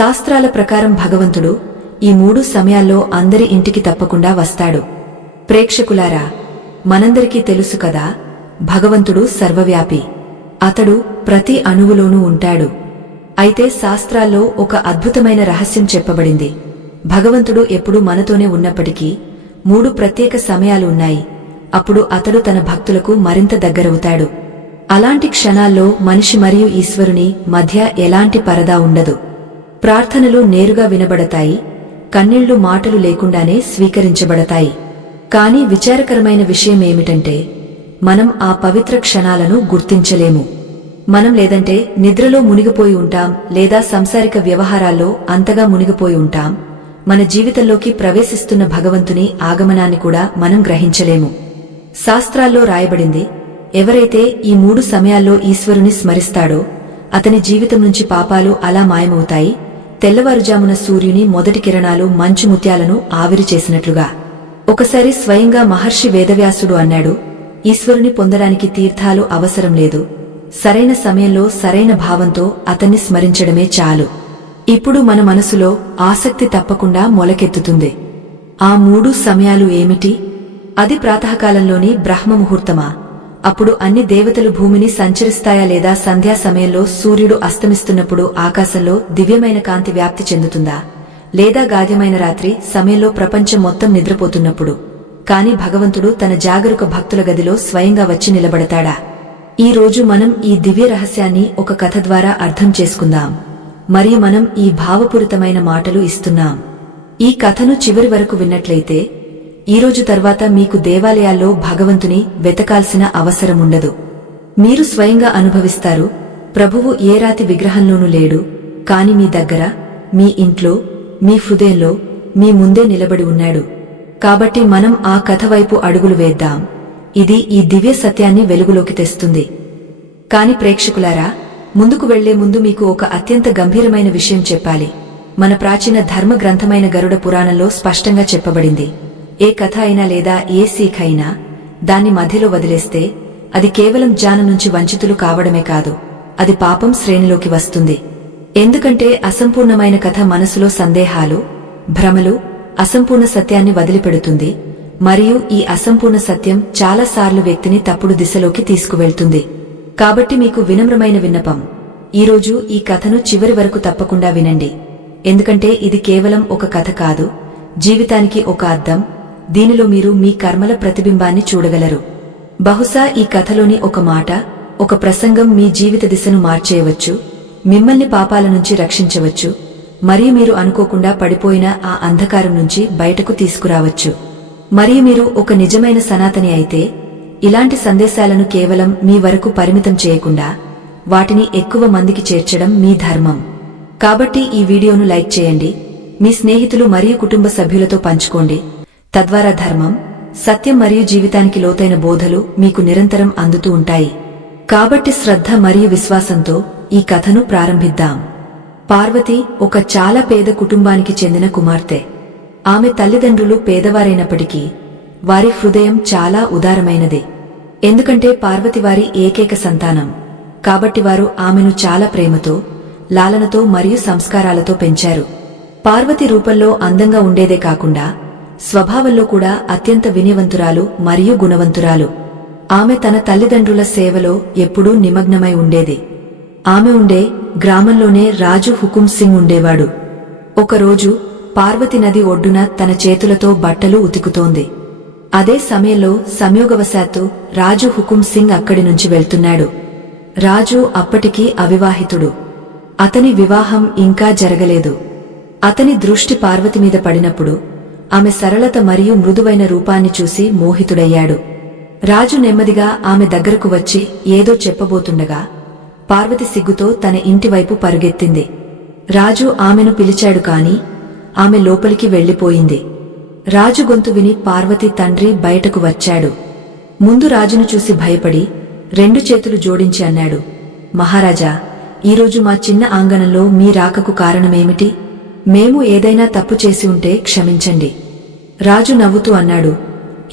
శాస్త్రాల ప్రకారం భగవంతుడు ఈ 3 సమయాల్లో అందరి ఇంటికి తప్పకుండా వస్తాడు. ప్రేక్షకులారా, మనందరికీ తెలుసు కదా, భగవంతుడు సర్వవ్యాపి. అతడు ప్రతి అణువులోనూ ఉంటాడు. అయితే శాస్త్రాల్లో ఒక అద్భుతమైన రహస్యం చెప్పబడింది. భగవంతుడు ఎప్పుడూ మనతోనే ఉన్నప్పటికీ 3 ప్రత్యేక సమయాలు ఉన్నాయి. అప్పుడు అతడు తన భక్తులకు మరింత దగ్గరవుతాడు. అలాంటి క్షణాల్లో మనిషి మరియు ఈశ్వరుని మధ్య ఎలాంటి పరదా ఉండదు. ప్రార్థనలు నేరుగా వినబడతాయి, కన్నీళ్లు మాటలు లేకుండానే స్వీకరించబడతాయి. కానీ విచారకరమైన విషయమేమిటంటే, మనం ఆ పవిత్ర క్షణాలను గుర్తించలేము. మనం లేదంటే నిద్రలో మునిగిపోయి ఉంటాం, లేదా సంసారిక వ్యవహారాల్లో అంతగా మునిగిపోయి ఉంటాం. మన జీవితంలోకి ప్రవేశిస్తున్న భగవంతుని ఆగమనాన్ని కూడా మనం గ్రహించలేము. శాస్త్రాల్లో రాయబడింది, ఎవరైతే ఈ 3 సమయాల్లో ఈశ్వరుని స్మరిస్తాడో అతని జీవితం నుంచి పాపాలు అలా మాయమవుతాయి, తెల్లవారుజామున సూర్యుని మొదటి కిరణాలు మంచు ముత్యాలను ఆవిరి చేసినట్లుగా. ఒకసారి స్వయంగా మహర్షి వేదవ్యాసుడు అన్నాడు, ఈశ్వరుని పొందడానికి తీర్థాలు అవసరం లేదు, సరైన సమయంలో సరైన భావంతో అతన్ని స్మరించడమే చాలు. ఇప్పుడు మన మనసులో ఆసక్తి తప్పకుండా మొలకెత్తుతుంది. ఆ 3 సమయాలు ఏమిటి? అది ప్రాతకాలంలోని బ్రహ్మముహూర్తమా? అప్పుడు అన్ని దేవతలు భూమిని సంచరిస్తాయా, లేదా సంధ్యా సమయంలో సూర్యుడు అస్తమిస్తున్నప్పుడు ఆకాశంలో దివ్యమైన కాంతి వ్యాప్తి చెందుతుందా, లేదా గాధ్యమైన రాత్రి సమయంలో ప్రపంచం మొత్తం నిద్రపోతున్నప్పుడు? కాని భగవంతుడు తన జాగరూక భక్తుల గదిలో స్వయంగా వచ్చి నిలబడతాడా? ఈ రోజు మనం ఈ దివ్య రహస్యాన్ని ఒక కథ ద్వారా అర్థం చేసుకుందాం. మరియు మనం ఈ భావపూరితమైన మాటలు ఇస్తున్నాం. ఈ కథను చివరి వరకు విన్నట్లయితే ఈరోజు తర్వాత మీకు దేవాలయాల్లో భగవంతుని వెతకాల్సిన అవసరముండదు. మీరు స్వయంగా అనుభవిస్తారు, ప్రభువు ఏ రాతి విగ్రహంలోనూ లేడు, కాని మీ దగ్గర, మీ ఇంట్లో, మీ హృదయంలో, మీ ముందే నిలబడి ఉన్నాడు. కాబట్టి మనం ఆ కథ వైపు అడుగులు వేద్దాం. ఇది ఈ దివ్య సత్యాన్ని వెలుగులోకి తెస్తుంది. కాని ప్రేక్షకులారా, ముందుకు వెళ్లే ముందు మీకు ఒక అత్యంత గంభీరమైన విషయం చెప్పాలి. మన ప్రాచీన ధర్మ గ్రంథమైన గరుడ పురాణంలో స్పష్టంగా చెప్పబడింది, ఏ కథ అయినా లేదా ఏ సీఖ్ అయినా దాన్ని మధ్యలో వదిలేస్తే అది కేవలం జ్ఞానం నుంచి వంచితులు కావడమే కాదు, అది పాపం శ్రేణిలోకి వస్తుంది. ఎందుకంటే అసంపూర్ణమైన కథ మనసులో సందేహాలు, భ్రమలు, అసంపూర్ణ సత్యాన్ని వదిలిపెడుతుంది. మరియు ఈ అసంపూర్ణ సత్యం చాలాసార్లు వ్యక్తిని తప్పుడు దిశలోకి తీసుకువెళ్తుంది. కాబట్టి మీకు వినమ్రమైన విన్నపం, ఈరోజు ఈ కథను చివరి వరకు తప్పకుండా వినండి. ఎందుకంటే ఇది కేవలం ఒక కథ కాదు, జీవితానికి ఒక అద్దం. దీనిలో మీరు మీ కర్మల ప్రతిబింబాన్ని చూడగలరు. బహుశా ఈ కథలోని ఒక మాట, ఒక ప్రసంగం మీ జీవిత దిశను మార్చేయవచ్చు, మిమ్మల్ని పాపాల నుంచి రక్షించవచ్చు, మరియు మీరు అనుకోకుండా పడిపోయిన ఆ అంధకారం నుంచి బయటకు తీసుకురావచ్చు. మరియు మీరు ఒక నిజమైన సనాతని అయితే ఇలాంటి సందేశాలను కేవలం మీ వరకు పరిమితం చేయకుండా వాటిని ఎక్కువ మందికి చేర్చడం మీ ధర్మం. కాబట్టి ఈ వీడియోను లైక్ చేయండి, మీ స్నేహితులు మరియు కుటుంబ సభ్యులతో పంచుకోండి. తద్వారా ధర్మం, సత్యం మరియు జీవితానికి లోతైన బోధలు మీకు నిరంతరం అందుతూ ఉంటాయి. కాబట్టి శ్రద్ధ మరియు విశ్వాసంతో ఈ కథను ప్రారంభిద్దాం. పార్వతి ఒక చాలా పేద కుటుంబానికి చెందిన కుమార్తె. ఆమె తల్లిదండ్రులు పేదవారైనప్పటికీ వారి హృదయం చాలా ఉదారమైనది. ఎందుకంటే పార్వతి వారి ఏకైక సంతానం. కాబట్టి వారు ఆమెను చాలా ప్రేమతో, లాలనతో మరియు సంస్కారాలతో పెంచారు. పార్వతి రూపంలో అందంగా ఉండేదే కాకుండా స్వభావంలో కూడా అత్యంత వినయవంతురాలు మరియు గుణవంతురాలు. ఆమె తన తల్లిదండ్రుల సేవలో ఎప్పుడూ నిమగ్నమై ఉండేది. ఆమె ఉండే గ్రామంలోనే రాజు హుకుం సింగ్ ఉండేవాడు. ఒకరోజు పార్వతి నది ఒడ్డున తన చేతులతో బట్టలు ఉతుకుతోంది. అదే సమయంలో సంయోగవశాత్తు రాజు హుకుం సింగ్ అక్కడి నుంచి వెళ్తున్నాడు. రాజు అప్పటికీ అవివాహితుడు. అతని వివాహం ఇంకా జరగలేదు. అతని దృష్టి పార్వతి మీద పడినప్పుడు ఆమె సరళత మరియు మృదువైన రూపాన్ని చూసి మోహితుడయ్యాడు. రాజు నెమ్మదిగా ఆమె దగ్గరకు వచ్చి ఏదో చెప్పబోతుండగా పార్వతి సిగ్గుతో తన ఇంటివైపు పరుగెత్తింది. రాజు ఆమెను పిలిచాడు కాని ఆమె లోపలికి వెళ్లిపోయింది. రాజు గొంతు విని పార్వతి తండ్రి బయటకు వచ్చాడు. ముందు రాజును చూసి భయపడి 2 చేతులు జోడించి అన్నాడు, మహారాజా, ఈరోజు మా చిన్న ఆంగణంలో మీ రాకకు కారణమేమిటి? మేము ఏదైనా తప్పు చేసి ఉంటే క్షమించండి. రాజు నవ్వుతూ అన్నాడు,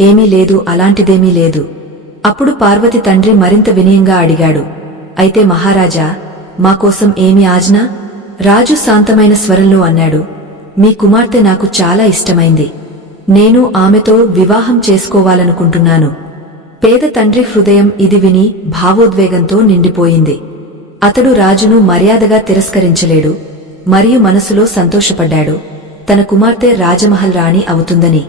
ఏమీ లేదు, అలాంటిదేమీ లేదు. అప్పుడు పార్వతి తండ్రి మరింత వినయంగా అడిగాడు, అయితే మహారాజా, మా కోసం ఏమి ఆజ్ఞ? రాజు శాంతమైన స్వరంలో అన్నాడు, మీ కుమార్తె నాకు చాలా ఇష్టమైంది. నేను ఆమెతో వివాహం చేసుకోవాలనుకుంటున్నాను. పేద తండ్రి హృదయం ఇది విని భావోద్వేగంతో నిండిపోయింది. అతడు రాజును మర్యాదగా తిరస్కరించలేడు మరియు మనసులో సంతోషపడ్డాడు, తన కుమార్తె రాజమహల్ రాణి అవుతుందని.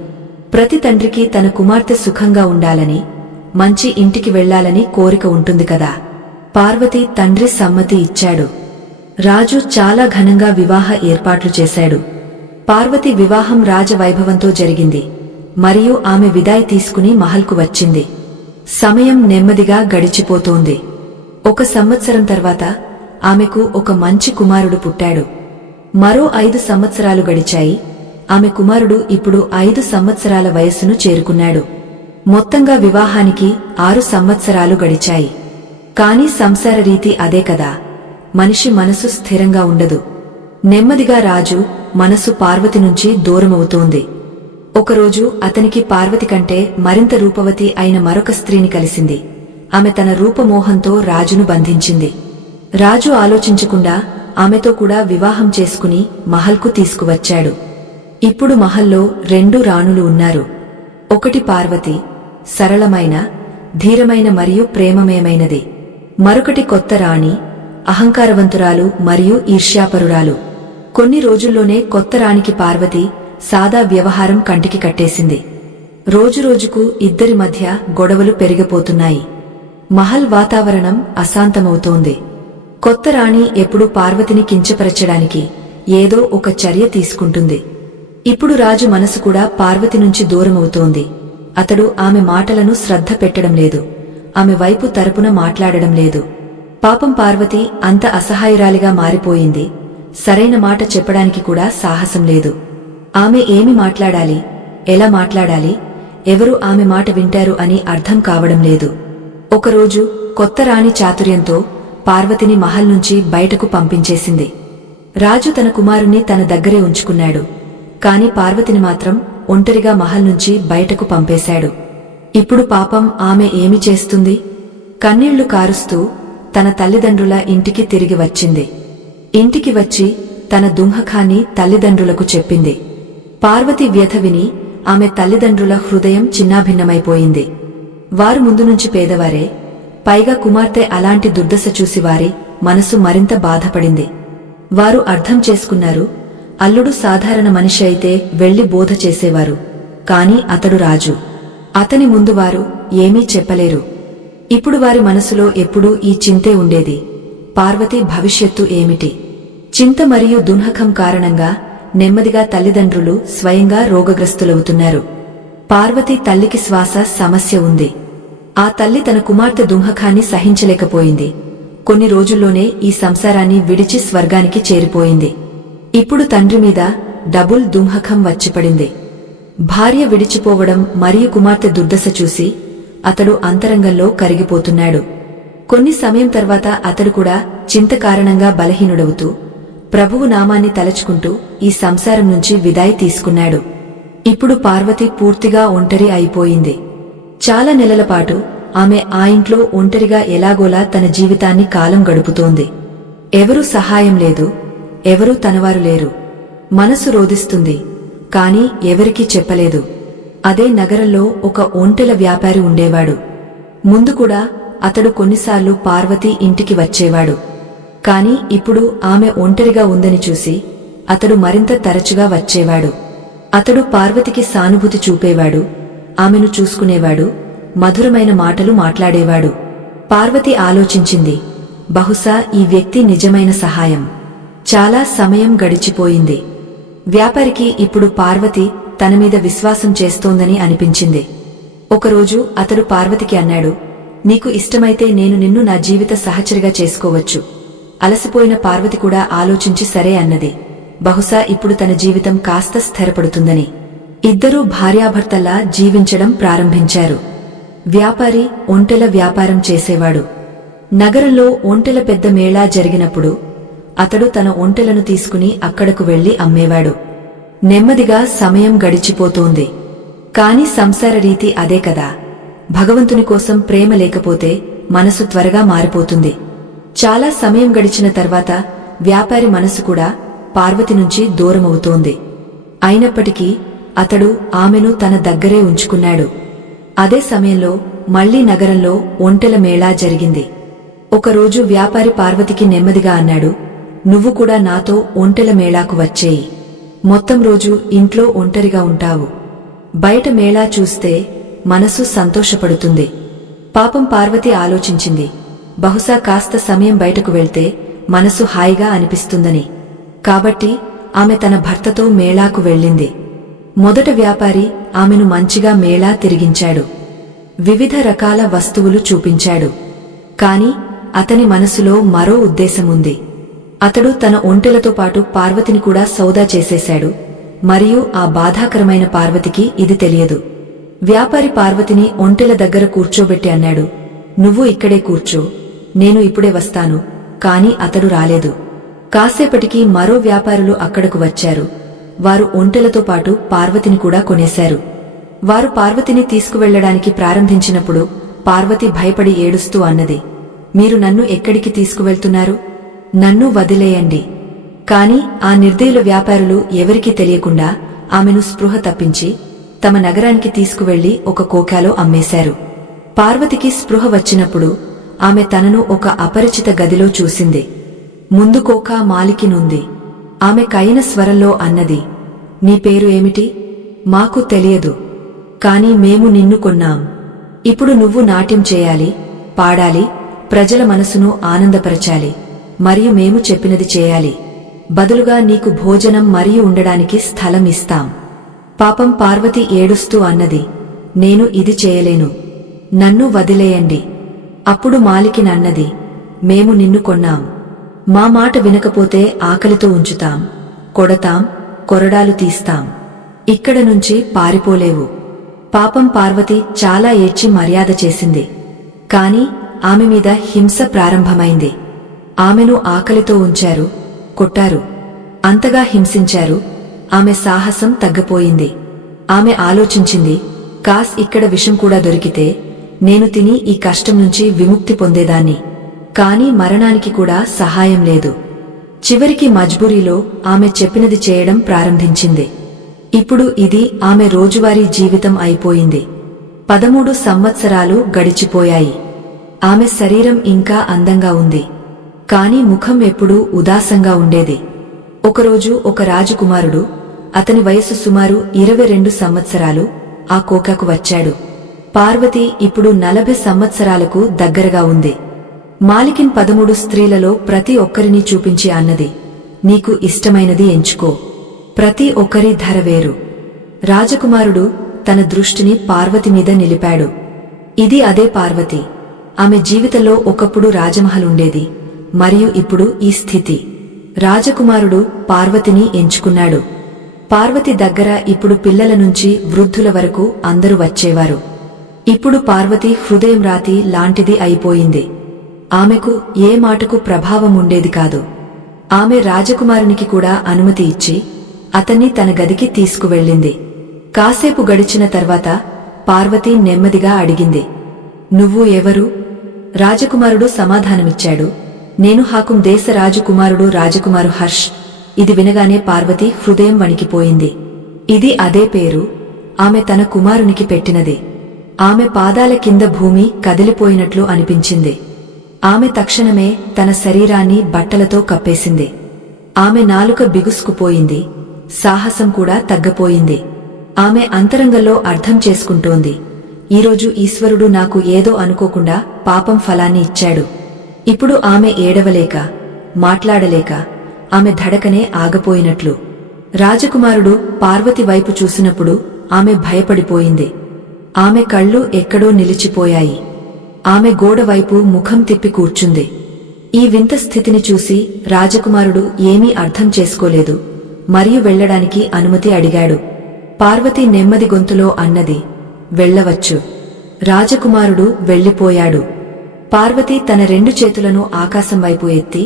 ప్రతి తండ్రికి తన కుమార్తె సుఖంగా ఉండాలని, మంచి ఇంటికి వెళ్లాలని కోరిక ఉంటుంది కదా. పార్వతి తండ్రి సమ్మతి ఇచ్చాడు. రాజు చాలా ఘనంగా వివాహ ఏర్పాట్లు చేశాడు. పార్వతి వివాహం రాజవైభవంతో జరిగింది మరియు ఆమె విదాయి తీసుకుని మహల్కు వచ్చింది. సమయం నెమ్మదిగా గడిచిపోతోంది. 1 సంవత్సరం తర్వాత ఆమెకు ఒక మంచి కుమారుడు పుట్టాడు. మరో 5 సంవత్సరాలు గడిచాయి. ఆమె కుమారుడు ఇప్పుడు 5 సంవత్సరాల వయస్సును చేరుకున్నాడు. మొత్తంగా వివాహానికి 6 సంవత్సరాలు గడిచాయి. కాని సంసార రీతి అదే కదా, మనిషి మనసు స్థిరంగా ఉండదు. నెమ్మదిగా రాజు మనసు పార్వతి నుంచి దూరమవుతోంది. ఒకరోజు అతనికి పార్వతి కంటే మరింత రూపవతి అయిన మరొక స్త్రీని కలిసింది. ఆమె తన రూపమోహంతో రాజును బంధించింది. రాజు ఆలోచించకుండా ఆమెతో కూడా వివాహం చేసుకుని మహల్కు తీసుకువచ్చాడు. ఇప్పుడు మహల్లో 2 రాణులు ఉన్నారు. ఒకటి పార్వతి, సరళమైన, ధీరమైన మరియు ప్రేమమయమైనది. మరొకటి కొత్త రాణి, అహంకారవంతురాలు మరియు ఈర్ష్యాపరురాలు. కొన్ని రోజుల్లోనే కొత్త రాణికి పార్వతి సాదా వ్యవహారం కంటికి కట్టేసింది. రోజురోజుకు ఇద్దరి మధ్య గొడవలు పెరిగిపోతున్నాయి. మహల్ వాతావరణం అశాంతమవుతోంది. కొత్త రాణి ఎప్పుడూ పార్వతిని కించపరచడానికి ఏదో ఒక చర్య తీసుకుంటుంది. ఇప్పుడు రాజు మనసు కూడా పార్వతి నుంచి దూరమవుతోంది. అతడు ఆమె మాటలను శ్రద్ధ పెట్టడం లేదు, ఆమె వైపు తరపున మాట్లాడడం లేదు. పాపం పార్వతి అంత అసహాయురాలిగా మారిపోయింది. సరైన మాట చెప్పడానికి కూడా సాహసం లేదు. ఆమె ఏమి మాట్లాడాలి, ఎలా మాట్లాడాలి, ఎవరు ఆమె మాట వింటారు అని అర్థం కావడం లేదు. ఒకరోజు కొత్త రాణి చాతుర్యంతో పార్వతిని మహల్ నుంచి బయటకు పంపించేసింది. రాజు తన కుమారుణ్ణి తన దగ్గరే ఉంచుకున్నాడు. కాని పార్వతిని మాత్రం ఒంటరిగా మహల్ నుంచి బయటకు పంపేశాడు. ఇప్పుడు పాపం ఆమె ఏమి చేస్తుంది? కన్నీళ్లు కారుస్తూ తన తల్లిదండ్రుల ఇంటికి తిరిగి వచ్చింది. ఇంటికి వచ్చి తన దుంహకాన్ని తల్లిదండ్రులకు చెప్పింది. పార్వతి వ్యథ విని ఆమె తల్లిదండ్రుల హృదయం చిన్నాభిన్నమైపోయింది. వారు ముందు నుంచి పేదవారే, పైగా కుమార్తె అలాంటి దుర్దశ చూసి వారి మనసు మరింత బాధపడింది. వారు అర్థం చేసుకున్నారు, అల్లుడు సాధారణ మనిషి అయితే వెళ్లి బోధ చేసేవారు, కాని అతడు రాజు. అతని ముందు వారు ఏమీ చెప్పలేరు. ఇప్పుడు వారి మనసులో ఎప్పుడూ ఈ చింతే ఉండేది, పార్వతి భవిష్యత్తు ఏమిటి? చింత మరియు దున్హకం కారణంగా నెమ్మదిగా తల్లిదండ్రులు స్వయంగా రోగగ్రస్తులవుతున్నారు. పార్వతి తల్లికి శ్వాస సమస్య ఉంది. ఆ తల్లి తన కుమార్తె దుంహకాన్ని సహించలేకపోయింది. కొన్ని రోజుల్లోనే ఈ సంసారాన్ని విడిచి స్వర్గానికి చేరిపోయింది. ఇప్పుడు తండ్రి మీద డబుల్ దుంహకం వచ్చిపడింది. భార్య విడిచిపోవడం మరియు కుమార్తె దుర్దశ చూసి అతడు అంతరంగంలో కరిగిపోతున్నాడు. కొన్ని సమయం తర్వాత అతడు కూడా చింత కారణంగా బలహీనుడవుతూ ప్రభువు నామాన్ని తలచుకుంటూ ఈ సంసారం నుంచి విదాయి తీసుకున్నాడు. ఇప్పుడు పార్వతి పూర్తిగా ఒంటరి అయిపోయింది. చాలా నెలల పాటు ఆమె ఆ ఇంట్లో ఒంటరిగా ఎలాగోలా తన జీవితాన్ని కాలం గడుపుతోంది. ఎవరూ సహాయం లేదు, ఎవరూ తనవారు లేరు. మనసు రోదిస్తుంది, కాని ఎవరికీ చెప్పలేదు. అదే నగరంలో ఒక ఒంటెల వ్యాపారి ఉండేవాడు. ముందు కూడా అతడు కొన్నిసార్లు పార్వతి ఇంటికి వచ్చేవాడు. కాని ఇప్పుడు ఆమె ఒంటరిగా ఉందని చూసి అతడు మరింత తరచుగా వచ్చేవాడు. అతడు పార్వతికి సానుభూతి చూపేవాడు, ఆమెను చూసుకునేవాడు, మధురమైన మాటలు మాట్లాడేవాడు. పార్వతి ఆలోచించింది, బహుశా ఈ వ్యక్తి నిజమైన సహాయం. చాలా సమయం గడిచిపోయింది. వ్యాపారికి ఇప్పుడు పార్వతి తనమీద విశ్వాసం చేస్తోందని అనిపించింది. ఒకరోజు అతడు పార్వతికి అన్నాడు, నీకు ఇష్టమైతే నేను నిన్ను నా జీవిత సహచరిగా చేసుకోవచ్చు. అలసిపోయిన పార్వతి కూడా ఆలోచించి సరే అన్నది. బహుశా ఇప్పుడు తన జీవితం కాస్త స్థిరపడుతుందని. ఇద్దరూ భార్యాభర్తల్లా జీవించడం ప్రారంభించారు. వ్యాపారి ఒంటెల వ్యాపారం చేసేవాడు. నగరంలో ఒంటెల పెద్ద మేళా జరిగినప్పుడు అతడు తన ఒంటెలను తీసుకుని అక్కడకు వెళ్లి అమ్మేవాడు. నెమ్మదిగా సమయం గడిచిపోతోంది. కాని సంసార రీతి అదే కదా, భగవంతుని కోసం ప్రేమ లేకపోతే మనసు త్వరగా మారిపోతుంది. చాలా సమయం గడిచిన తర్వాత వ్యాపారి మనసు కూడా పార్వతి నుంచి దూరమవుతోంది. అయినప్పటికీ అతడు ఆమెను తన దగ్గరే ఉంచుకున్నాడు. అదే సమయంలో మళ్లీ నగరంలో ఒంటెల మేళా జరిగింది. ఒకరోజు వ్యాపారి పార్వతికి నెమ్మదిగా అన్నాడు, నువ్వు కూడా నాతో ఒంటెల మేళాకు వచ్చేయి. మొత్తం రోజు ఇంట్లో ఒంటరిగా ఉంటావు. బయట మేళా చూస్తే మనసు సంతోషపడుతుంది. పాపం పార్వతి ఆలోచించింది, బహుశా కాస్త సమయం బయటకు వెళ్తే మనసు హాయిగా అనిపిస్తుందని. కాబట్టి ఆమె తన భర్తతో మేళాకు వెళ్ళింది. మొదట వ్యాపారి ఆమెను మంచిగా మేళా తిరిగించాడు. వివిధ రకాల వస్తువులు చూపించాడు. కాని అతని మనసులో మరో ఉద్దేశముంది. అతడు తన ఒంటెలతో పాటు పార్వతిని కూడా సౌదా చేసేశాడు. మరియు ఆ బాధాకరమైన పార్వతికి ఇది తెలియదు. వ్యాపారి పార్వతిని ఒంటెల దగ్గర కూర్చోబెట్టి అన్నాడు, నువ్వు ఇక్కడే కూర్చో, నేను ఇప్పుడే వస్తాను. కాని అతడు రాలేదు. కాసేపటికి మరో వ్యాపారులు అక్కడకు వచ్చారు. వారు ఒంటెలతో పాటు పార్వతిని కూడా కొనేశారు. వారు పార్వతిని తీసుకువెళ్లడానికి ప్రారంభించినప్పుడు పార్వతి భయపడి ఏడుస్తూ అన్నది, మీరు నన్ను ఎక్కడికి తీసుకువెళ్తున్నారు? నన్ను వదిలేయండి. కాని ఆ నిర్దయుల వ్యాపారులు ఎవరికీ తెలియకుండా ఆమెను స్పృహ తప్పించి తమ నగరానికి తీసుకువెళ్లి ఒక కోకాలో అమ్మేశారు. పార్వతికి స్పృహ వచ్చినప్పుడు ఆమె తనను ఒక అపరిచిత గదిలో చూసింది. ముందు కోకా మాలికినుంది. ఆమె కైన స్వరంలో అన్నది, నీ పేరు ఏమిటి? మాకు తెలియదు. కాని మేము నిన్ను కొన్నాం. ఇప్పుడు నువ్వు నాట్యం చేయాలి, పాడాలి, ప్రజల మనసును ఆనందపరచాలి, మరియు మేము చెప్పినది చేయాలి. బదులుగా నీకు భోజనం మరియు ఉండడానికి స్థలం ఇస్తాం. పాపం పార్వతి ఏడుస్తూ అన్నది, నేను ఇది చేయలేను. నన్ను వదిలేయండి. అప్పుడు మాలికినన్నది, మేము నిన్ను కొన్నాం. మా మాట వినకపోతే ఆకలితో ఉంచుతాం, కొడతాం, కొరడాలు తీస్తాం. ఇక్కడ నుంచి పారిపోలేవు. పాపం పార్వతి చాలా ఏడ్చి మర్యాద చేసింది. కాని ఆమె మీద హింస ప్రారంభమైంది. ఆమెను ఆకలితో ఉంచారు, కొట్టారు, అంతగా హింసించారు. ఆమె సాహసం తగ్గిపోయింది. ఆమె ఆలోచించింది, కాస్ ఇక్కడ విషం కూడా దొరికితే నేను తిని ఈ కష్టం నుంచి విముక్తి పొందేదాన్ని. కాని మరణానికి కూడా సహాయం లేదు. చివరికి మజ్బూరీలో ఆమె చెప్పినది చేయడం ప్రారంభించింది. ఇప్పుడు ఇది ఆమె రోజువారీ జీవితం అయిపోయింది. 13 సంవత్సరాలు గడిచిపోయాయి. ఆమె శరీరం ఇంకా అందంగా ఉంది. కాని ముఖం ఎప్పుడూ ఉదాసంగా ఉండేది. ఒకరోజు ఒక రాజకుమారుడు, అతని వయస్సు సుమారు 22 సంవత్సరాలు, ఆ కోకాకు వచ్చాడు. పార్వతి ఇప్పుడు 40 సంవత్సరాలకు దగ్గరగా ఉంది. మాలికిన్ 13 స్త్రీలలో ప్రతి ఒక్కరినీ చూపించి అన్నది, నీకు ఇష్టమైనది ఎంచుకో. ప్రతి ఒక్కరి ధర వేరు. రాజకుమారుడు తన దృష్టిని పార్వతి మీద నిలిపాడు. ఇది అదే పార్వతి. ఆమె జీవితంలో ఒకప్పుడు రాజమహల్ ఉండేది, మరియు ఇప్పుడు ఈ స్థితి. రాజకుమారుడు పార్వతిని ఎంచుకున్నాడు. పార్వతి దగ్గర ఇప్పుడు పిల్లల నుంచి వృద్ధుల వరకు అందరూ వచ్చేవారు. ఇప్పుడు పార్వతి హృదయం రాతి లాంటిది అయిపోయింది. ఆమెకు ఏ మాటకు ప్రభావం ఉండేది కాదు. ఆమె రాజకుమారునికి కూడా అనుమతి ఇచ్చి అతన్ని తన గదికి తీసుకువెళ్ళింది. కాసేపు గడిచిన తర్వాత పార్వతి నెమ్మదిగా అడిగింది, నువ్వు ఎవరు? రాజకుమారుడు సమాధానమిచ్చాడు, నేను హాకుం దేశ రాజకుమారుడు రాజకుమారు హర్ష్. ఇది వినగానే పార్వతి హృదయం వణికిపోయింది. ఇది అదే పేరు ఆమె తన కుమారునికి పెట్టినది. ఆమె పాదాల కింద భూమి కదిలిపోయినట్లు అనిపించింది. ఆమె తక్షణమే తన శరీరాన్ని బట్టలతో కప్పేసింది. ఆమె నాలుక బిగుసుకుపోయింది, సాహసం కూడా తగ్గపోయింది. ఆమె అంతరంగంలో అర్థం చేసుకుంటోంది, ఈరోజు ఈశ్వరుడు నాకు ఏదో అనుకోకుండా పాపం ఫలాన్ని ఇచ్చాడు. ఇప్పుడు ఆమె ఏడవలేక, మాట్లాడలేక, ఆమె ధడకనే ఆగపోయినట్లు. రాజకుమారుడు పార్వతి వైపు చూసినప్పుడు ఆమె భయపడిపోయింది. ఆమె కళ్ళు ఎక్కడో నిలిచిపోయాయి. ఆమె గోడవైపు ముఖం తిప్పి కూర్చుంది. ఈ వింత స్థితిని చూసి రాజకుమారుడు ఏమీ అర్థం చేసుకోలేదు, మరియు వెళ్లడానికి అనుమతి అడిగాడు. పార్వతి నెమ్మది గొంతులో అన్నది, వెళ్ళవచ్చు. రాజకుమారుడు వెళ్లిపోయాడు. పార్వతి తన 2 చేతులను ఆకాశం వైపు ఎత్తి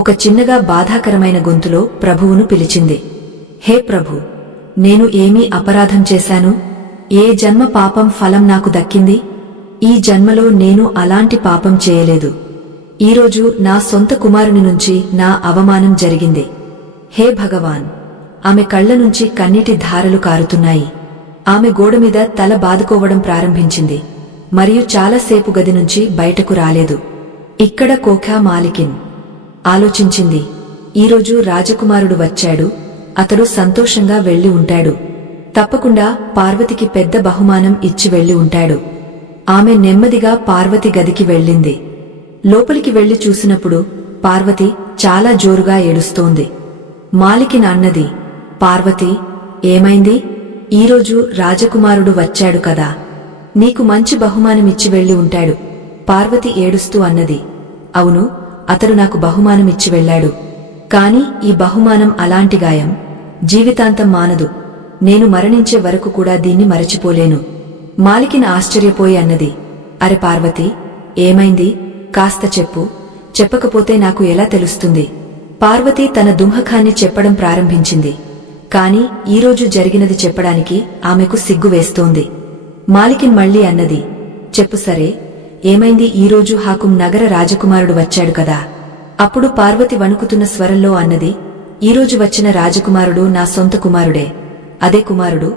ఒక చిన్నగా బాధాకరమైన గొంతులో ప్రభువును పిలిచింది. హే ప్రభు, నేను ఏమీ అపరాధం చేశాను? ఏ జన్మ పాపం ఫలం నాకు దక్కింది? ఈ జన్మలో నేను అలాంటి పాపం చేయలేదు. ఈరోజు నా సొంత కుమారుని నుంచి నా అవమానం జరిగింది. హే భగవాన్! ఆమె కళ్ల నుంచి కన్నీటి ధారలు కారుతున్నాయి. ఆమె గోడమీద తల బాదుకోవడం ప్రారంభించింది మరియు చాలాసేపు గది నుంచి బయటకు రాలేదు. ఇక్కడ కోఖా మాలికిన్ ఆలోచించింది, ఈరోజు రాజకుమారుడు వచ్చాడు, అతడు సంతోషంగా వెళ్లి ఉంటాడు. తప్పకుండా పార్వతికి పెద్ద బహుమానం ఇచ్చి వెళ్లి ఉంటాడు. ఆమె నెమ్మదిగా పార్వతి గదికి వెళ్ళింది. లోపలికి వెళ్లి చూసినప్పుడు పార్వతి చాలా జోరుగా ఏడుస్తోంది. మాలికిన్ అన్నది, పార్వతి, ఏమైంది? ఈరోజు రాజకుమారుడు వచ్చాడు కదా, నీకు మంచి బహుమానమిచ్చి వెళ్లి ఉంటాడు. పార్వతి ఏడుస్తూ అన్నది, అవును, అతడు నాకు బహుమానమిచ్చి వెళ్లాడు. కాని ఈ బహుమానం అలాంటి గాయం జీవితాంతం మానదు. నేను మరణించే వరకు కూడా దీన్ని మరచిపోలేను. మాలికిన్ ఆశ్చర్యపోయి అన్నది, అరె పార్వతి, ఏమైంది? కాస్త చెప్పు. చెప్పకపోతే నాకు ఎలా తెలుస్తుంది? పార్వతి తన దుంహకాన్ని చెప్పడం ప్రారంభించింది. కాని ఈరోజు జరిగినది చెప్పడానికి ఆమెకు సిగ్గు వేస్తోంది. మాలికిన్ మళ్లీ అన్నది, చెప్పు సరే, ఏమైంది? ఈరోజు హాకుం నగర రాజకుమారుడు వచ్చాడు కదా. అప్పుడు పార్వతి వణుకుతున్న స్వరంలో అన్నది, ఈరోజు వచ్చిన రాజకుమారుడు నా సొంత కుమారుడే. అదే కుమారుడు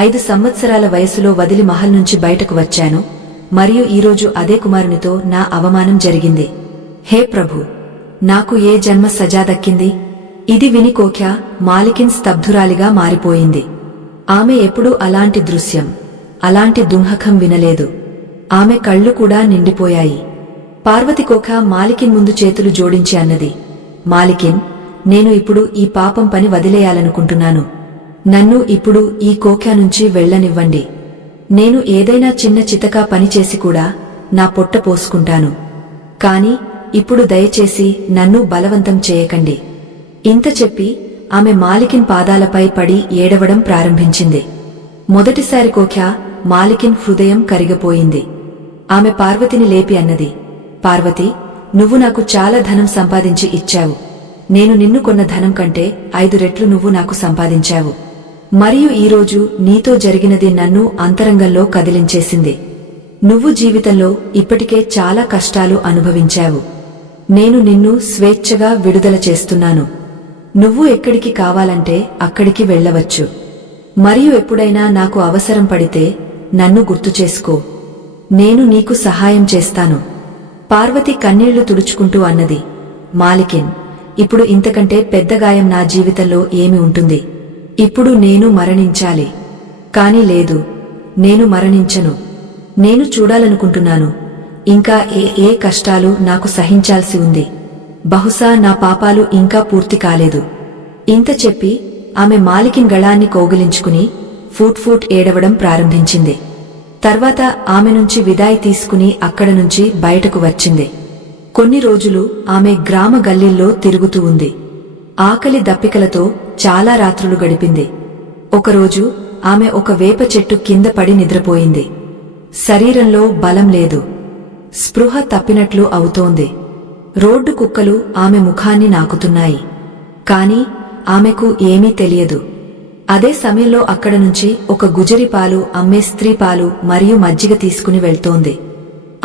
5 సంవత్సరాల వయసులో వదిలి మహల్ నుంచి బయటకు వచ్చాను, మరియు ఈరోజు అదే కుమారునితో నా అవమానం జరిగింది. హే ప్రభు, నాకు ఏ జన్మ సజా దక్కింది? ఇది విని కోఖ్యా మాలికిన్ స్తబ్దురాలిగా మారిపోయింది. ఆమె ఎప్పుడూ అలాంటి దృశ్యం, అలాంటి దుంహకం వినలేదు. ఆమె కళ్ళు కూడా నిండిపోయాయి. పార్వతి కోఖా మాలికిన్ ముందు చేతులు జోడించి అన్నది, మాలికిన్, నేను ఇప్పుడు ఈ పాపం పని వదిలేయాలనుకుంటున్నాను. నన్ను ఇప్పుడు ఈ కోఖ్యా నుంచి వెళ్లనివ్వండి. నేను ఏదైనా చిన్న చితకా పనిచేసి కూడా నా పొట్ట పోసుకుంటాను. కాని ఇప్పుడు దయచేసి నన్ను బలవంతం చేయకండి. ఇంత చెప్పి ఆమె మాలికిన్ పాదాలపై పడి ఏడవడం ప్రారంభించింది. మొదటిసారి కోఖ్యా మాలికిన్ హృదయం కరిగిపోయింది. ఆమె పార్వతిని లేపి అన్నది, పార్వతి, నువ్వు నాకు చాలా ధనం సంపాదించి ఇచ్చావు. నేను నిన్ను కొన్న ధనం కంటే 5 రెట్లు నువ్వు నాకు సంపాదించావు. మరియు ఈరోజు నీతో జరిగినది నన్ను అంతరంగంలో కదిలించేసింది. నువ్వు జీవితంలో ఇప్పటికే చాలా కష్టాలు అనుభవించావు. నేను నిన్ను స్వేచ్ఛగా విడుదల చేస్తున్నాను. నువ్వు ఎక్కడికి కావాలంటే అక్కడికి వెళ్లవచ్చు. మరియు ఎప్పుడైనా నాకు అవసరం పడితే నన్ను గుర్తుచేసుకో. నేను నీకు సహాయం చేస్తాను. పార్వతి కన్నీళ్లు తుడుచుకుంటూ అన్నది, మాలికిన్, ఇప్పుడు ఇంతకంటే పెద్ద గాయం నా జీవితంలో ఏమి ఉంటుంది? ఇప్పుడు నేను మరణించాలి. కాని లేదు, నేను మరణించను. నేను చూడాలనుకుంటున్నాను. ఇంకా ఏ కష్టాలు నాకు సహించాల్సి ఉంది. బహుశా నా పాపాలు ఇంకా పూర్తి కాలేదు. ఇంత చెప్పి ఆమె మాలికిన్ గళాన్ని కౌగిలించుకుని ఫూట్ ఫూట్ ఏడవడం ప్రారంభించింది. తర్వాత ఆమె నుంచి విదాయి తీసుకుని అక్కడ నుంచి బయటకు వచ్చింది. కొన్ని రోజులు ఆమె గ్రామ గల్లీల్లో తిరుగుతూ ఉంది. ఆకలి దప్పికలతో చాలా రాత్రులు గడిపింది. ఒకరోజు ఆమె ఒక వేప చెట్టు కింద పడి నిద్రపోయింది. శరీరంలో బలం లేదు. స్పృహ తప్పినట్లు అవుతోంది. రోడ్డు కుక్కలు ఆమె ముఖాన్ని నాకుతున్నాయి. కాని ఆమెకు ఏమీ తెలియదు. అదే సమయంలో అక్కడ నుంచి ఒక గుజరి పాలు అమ్మే స్త్రీ పాలు మరియు మజ్జిగ తీసుకుని వెళ్తోంది.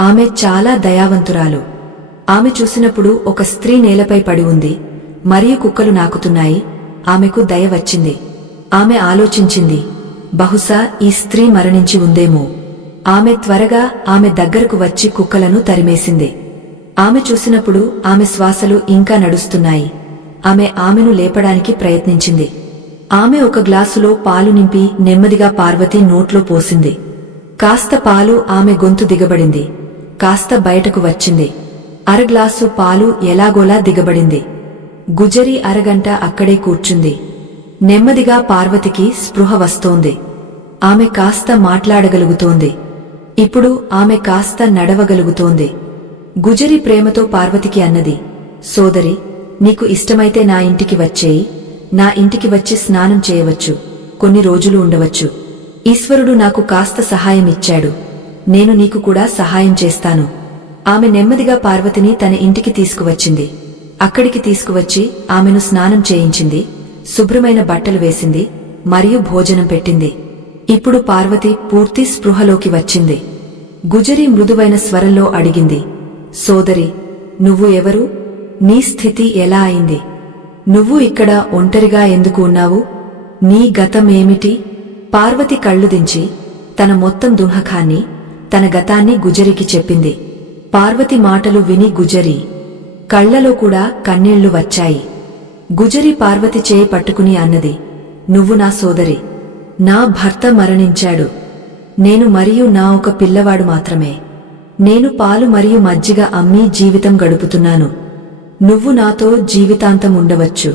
ఆమె చాలా దయావంతురాలు. ఆమె చూసినప్పుడు ఒక స్త్రీ నేలపై పడి ఉంది మరియు కుక్కలు నాకుతున్నాయి. ఆమెకు దయ వచ్చింది. ఆమె ఆలోచించింది, బహుశా ఈ స్త్రీ మరణించి ఉందేమో. ఆమె త్వరగా ఆమె దగ్గరకు వచ్చి కుక్కలను తరిమేసింది. ఆమె చూసినప్పుడు ఆమె శ్వాసలు ఇంకా నడుస్తున్నాయి. ఆమెను లేపడానికి ప్రయత్నించింది. ఆమె ఒక గ్లాసులో పాలు నింపి నెమ్మదిగా పార్వతి నోట్లో పోసింది. కాస్త పాలు ఆమె గొంతు దిగబడింది. కాస్త బయటకు వచ్చింది. అరగ్లాసు పాలు ఎలాగోలా దిగబడింది. గుజరి అరగంట అక్కడే కూర్చుంది. నెమ్మదిగా పార్వతికి స్పృహ వస్తోంది. ఆమె కాస్త మాట్లాడగలుగుతోంది. ఇప్పుడు ఆమె కాస్త నడవగలుగుతోంది. గుజరి ప్రేమతో పార్వతికి అన్నది, సోదరి, నీకు ఇష్టమైతే నా ఇంటికి వచ్చేయి. నా ఇంటికి వచ్చి స్నానం చేయవచ్చు. కొన్ని రోజులు ఉండవచ్చు. ఈశ్వరుడు నాకు కాస్త సహాయం ఇచ్చాడు. నేను నీకు కూడా సహాయం చేస్తాను. ఆమె నెమ్మదిగా పార్వతిని తన ఇంటికి తీసుకువచ్చింది. అక్కడికి తీసుకువచ్చి ఆమెను స్నానం చేయించింది. శుభ్రమైన బట్టలు వేసింది మరియు భోజనం పెట్టింది. ఇప్పుడు పార్వతి పూర్తి స్పృహలోకి వచ్చింది. గుజరి మృదువైన స్వరంలో అడిగింది, సోదరి, నువ్వు ఎవరు? నీ స్థితి ఎలా అయింది? నువ్వు ఇక్కడ ఒంటరిగా ఎందుకు ఉన్నావు? నీ గతం ఏమిటి? పార్వతి కళ్ళు దించి తన మొత్తం దుఃఖాన్ని, తన గతాన్ని గుజరికి చెప్పింది. పార్వతి మాటలు విని గుజరి కళ్లలో కూడా కన్నీళ్లు వచ్చాయి. గుజరి పార్వతి చేయి పట్టుకుని అన్నది, నువ్వు నా సోదరి. నా భర్త మరణించాడు. నేను మరియు నా ఒక పిల్లవాడు మాత్రమే. నేను పాలు మరియు మజ్జిగ అమ్మి జీవితం గడుపుతున్నాను. నువ్వు నాతో జీవితాంతం ఉండవచ్చు.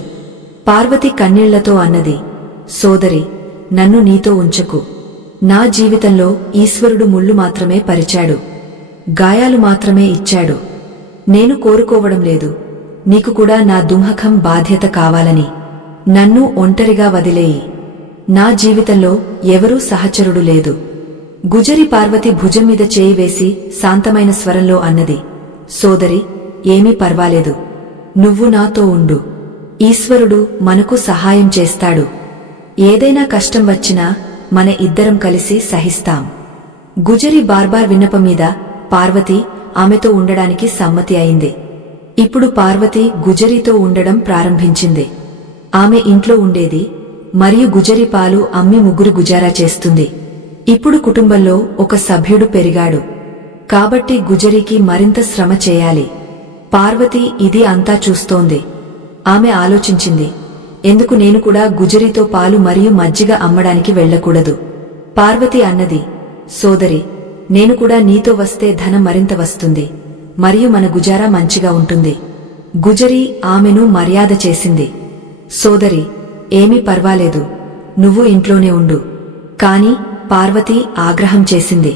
పార్వతి కన్నీళ్లతో అన్నది, సోదరి, నన్ను నీతో ఉంచకు. నా జీవితంలో ఈశ్వరుడు ముళ్ళు మాత్రమే పరిచాడు, గాయాలు మాత్రమే ఇచ్చాడు. నేను కోరుకోవడం లేదు, నీకు కూడా నా దుఃఖం బాధ్యత కావాలని. నన్ను ఒంటరిగా వదిలేయి. నా జీవితంలో ఎవరూ సహచరుడు లేదు. గుజరి పార్వతి భుజం మీద చేయి వేసి శాంతమైన స్వరంలో అన్నది, సోదరి, ఏమీ పర్వాలేదు. నువ్వు నాతో ఉండు. ఈశ్వరుడు మనకు సహాయం చేస్తాడు. ఏదైనా కష్టం వచ్చినా మన ఇద్దరం కలిసి సహిస్తాం. గుజరి బార్బార్ విన్నపం మీద పార్వతి ఆమెతో ఉండడానికి సమ్మతి అయింది. ఇప్పుడు పార్వతి గుజరితో ఉండడం ప్రారంభించింది. ఆమె ఇంట్లో ఉండేది మరియు గుజరి పాలు అమ్మి ముగ్గురు గుజారా చేస్తుంది. ఇప్పుడు కుటుంబంలో ఒక సభ్యుడు పెరిగాడు కాబట్టి గుజరికి మరింత శ్రమ చేయాలి. పార్వతి ఇది అంతా చూస్తోంది. ఆమె ఆలోచించింది, ఎందుకు నేను కూడా గుజరితో పాలు మరియు మజ్జిగ అమ్మడానికి వెళ్లకూడదు? పార్వతి అన్నది, సోదరి, నేను కూడా నీతో వస్తే ధనం మరింత వస్తుంది మరియు మన గుజారా మంచిగా ఉంటుంది. గుజరి ఆమెను మర్యాద చేసింది. సోదరి, ఏమీ పర్వాలేదు, నువ్వు ఇంట్లోనే ఉండు. కాని పార్వతి ఆగ్రహం చేసింది,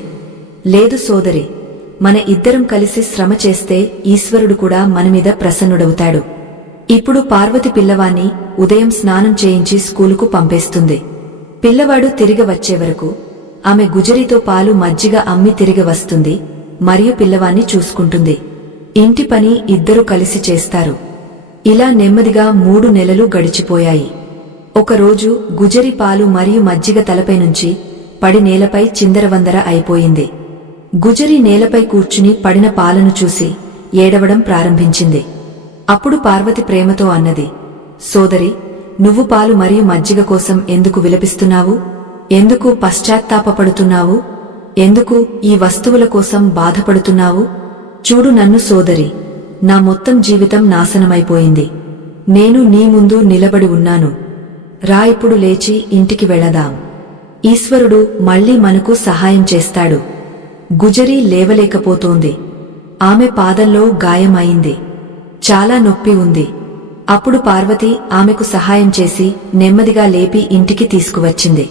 లేదు సోదరి, మన ఇద్దరం కలిసి శ్రమ చేస్తే ఈశ్వరుడు కూడా మనమీద ప్రసన్నుడవుతాడు. ఇప్పుడు పార్వతి పిల్లవాన్ని ఉదయం స్నానం చేయించి స్కూలుకు పంపేస్తుంది. పిల్లవాడు తిరిగి వచ్చే వరకు ఆమె గుజరితో పాలు మజ్జిగ అమ్మి తిరిగి వస్తుంది మరియు పిల్లవాన్ని చూసుకుంటుంది. ఇంటి పని ఇద్దరు కలిసి చేస్తారు. ఇలా నెమ్మదిగా 3 నెలలు గడిచిపోయాయి. ఒకరోజు గుజరి పాలు మరియు మజ్జిగ తలపై నుంచి పడి నేలపై చిందరవందర అయిపోయింది. గుజరి నేలపై కూర్చుని పడిన పాలను చూసి ఏడవడం ప్రారంభించింది. అప్పుడు పార్వతి ప్రేమతో అన్నది, సోదరి, నువ్వు పాలు మరియు మజ్జిగ కోసం ఎందుకు విలపిస్తున్నావు? ఎందుకు పశ్చాత్తాపపడుతున్నావు? ఎందుకు ఈ వస్తువుల కోసం బాధపడుతున్నావు? చూడు నన్ను సోదరి, నా మొత్తం జీవితం నాశనమైపోయింది. నేను నీ ముందు నిలబడి ఉన్నాను. రా, ఇప్పుడు లేచి ఇంటికి వెళదాం. ఈశ్వరుడు మళ్లీ మనకు సహాయం చేస్తాడు. గుజరి లేవలేకపోతోంది. ఆమె పాదంలో గాయం అయింది. చాలా నొప్పి ఉంది. అప్పుడు పార్వతి ఆమెకు సహాయం చేసి నెమ్మదిగా లేపి ఇంటికి తీసుకువచ్చింది.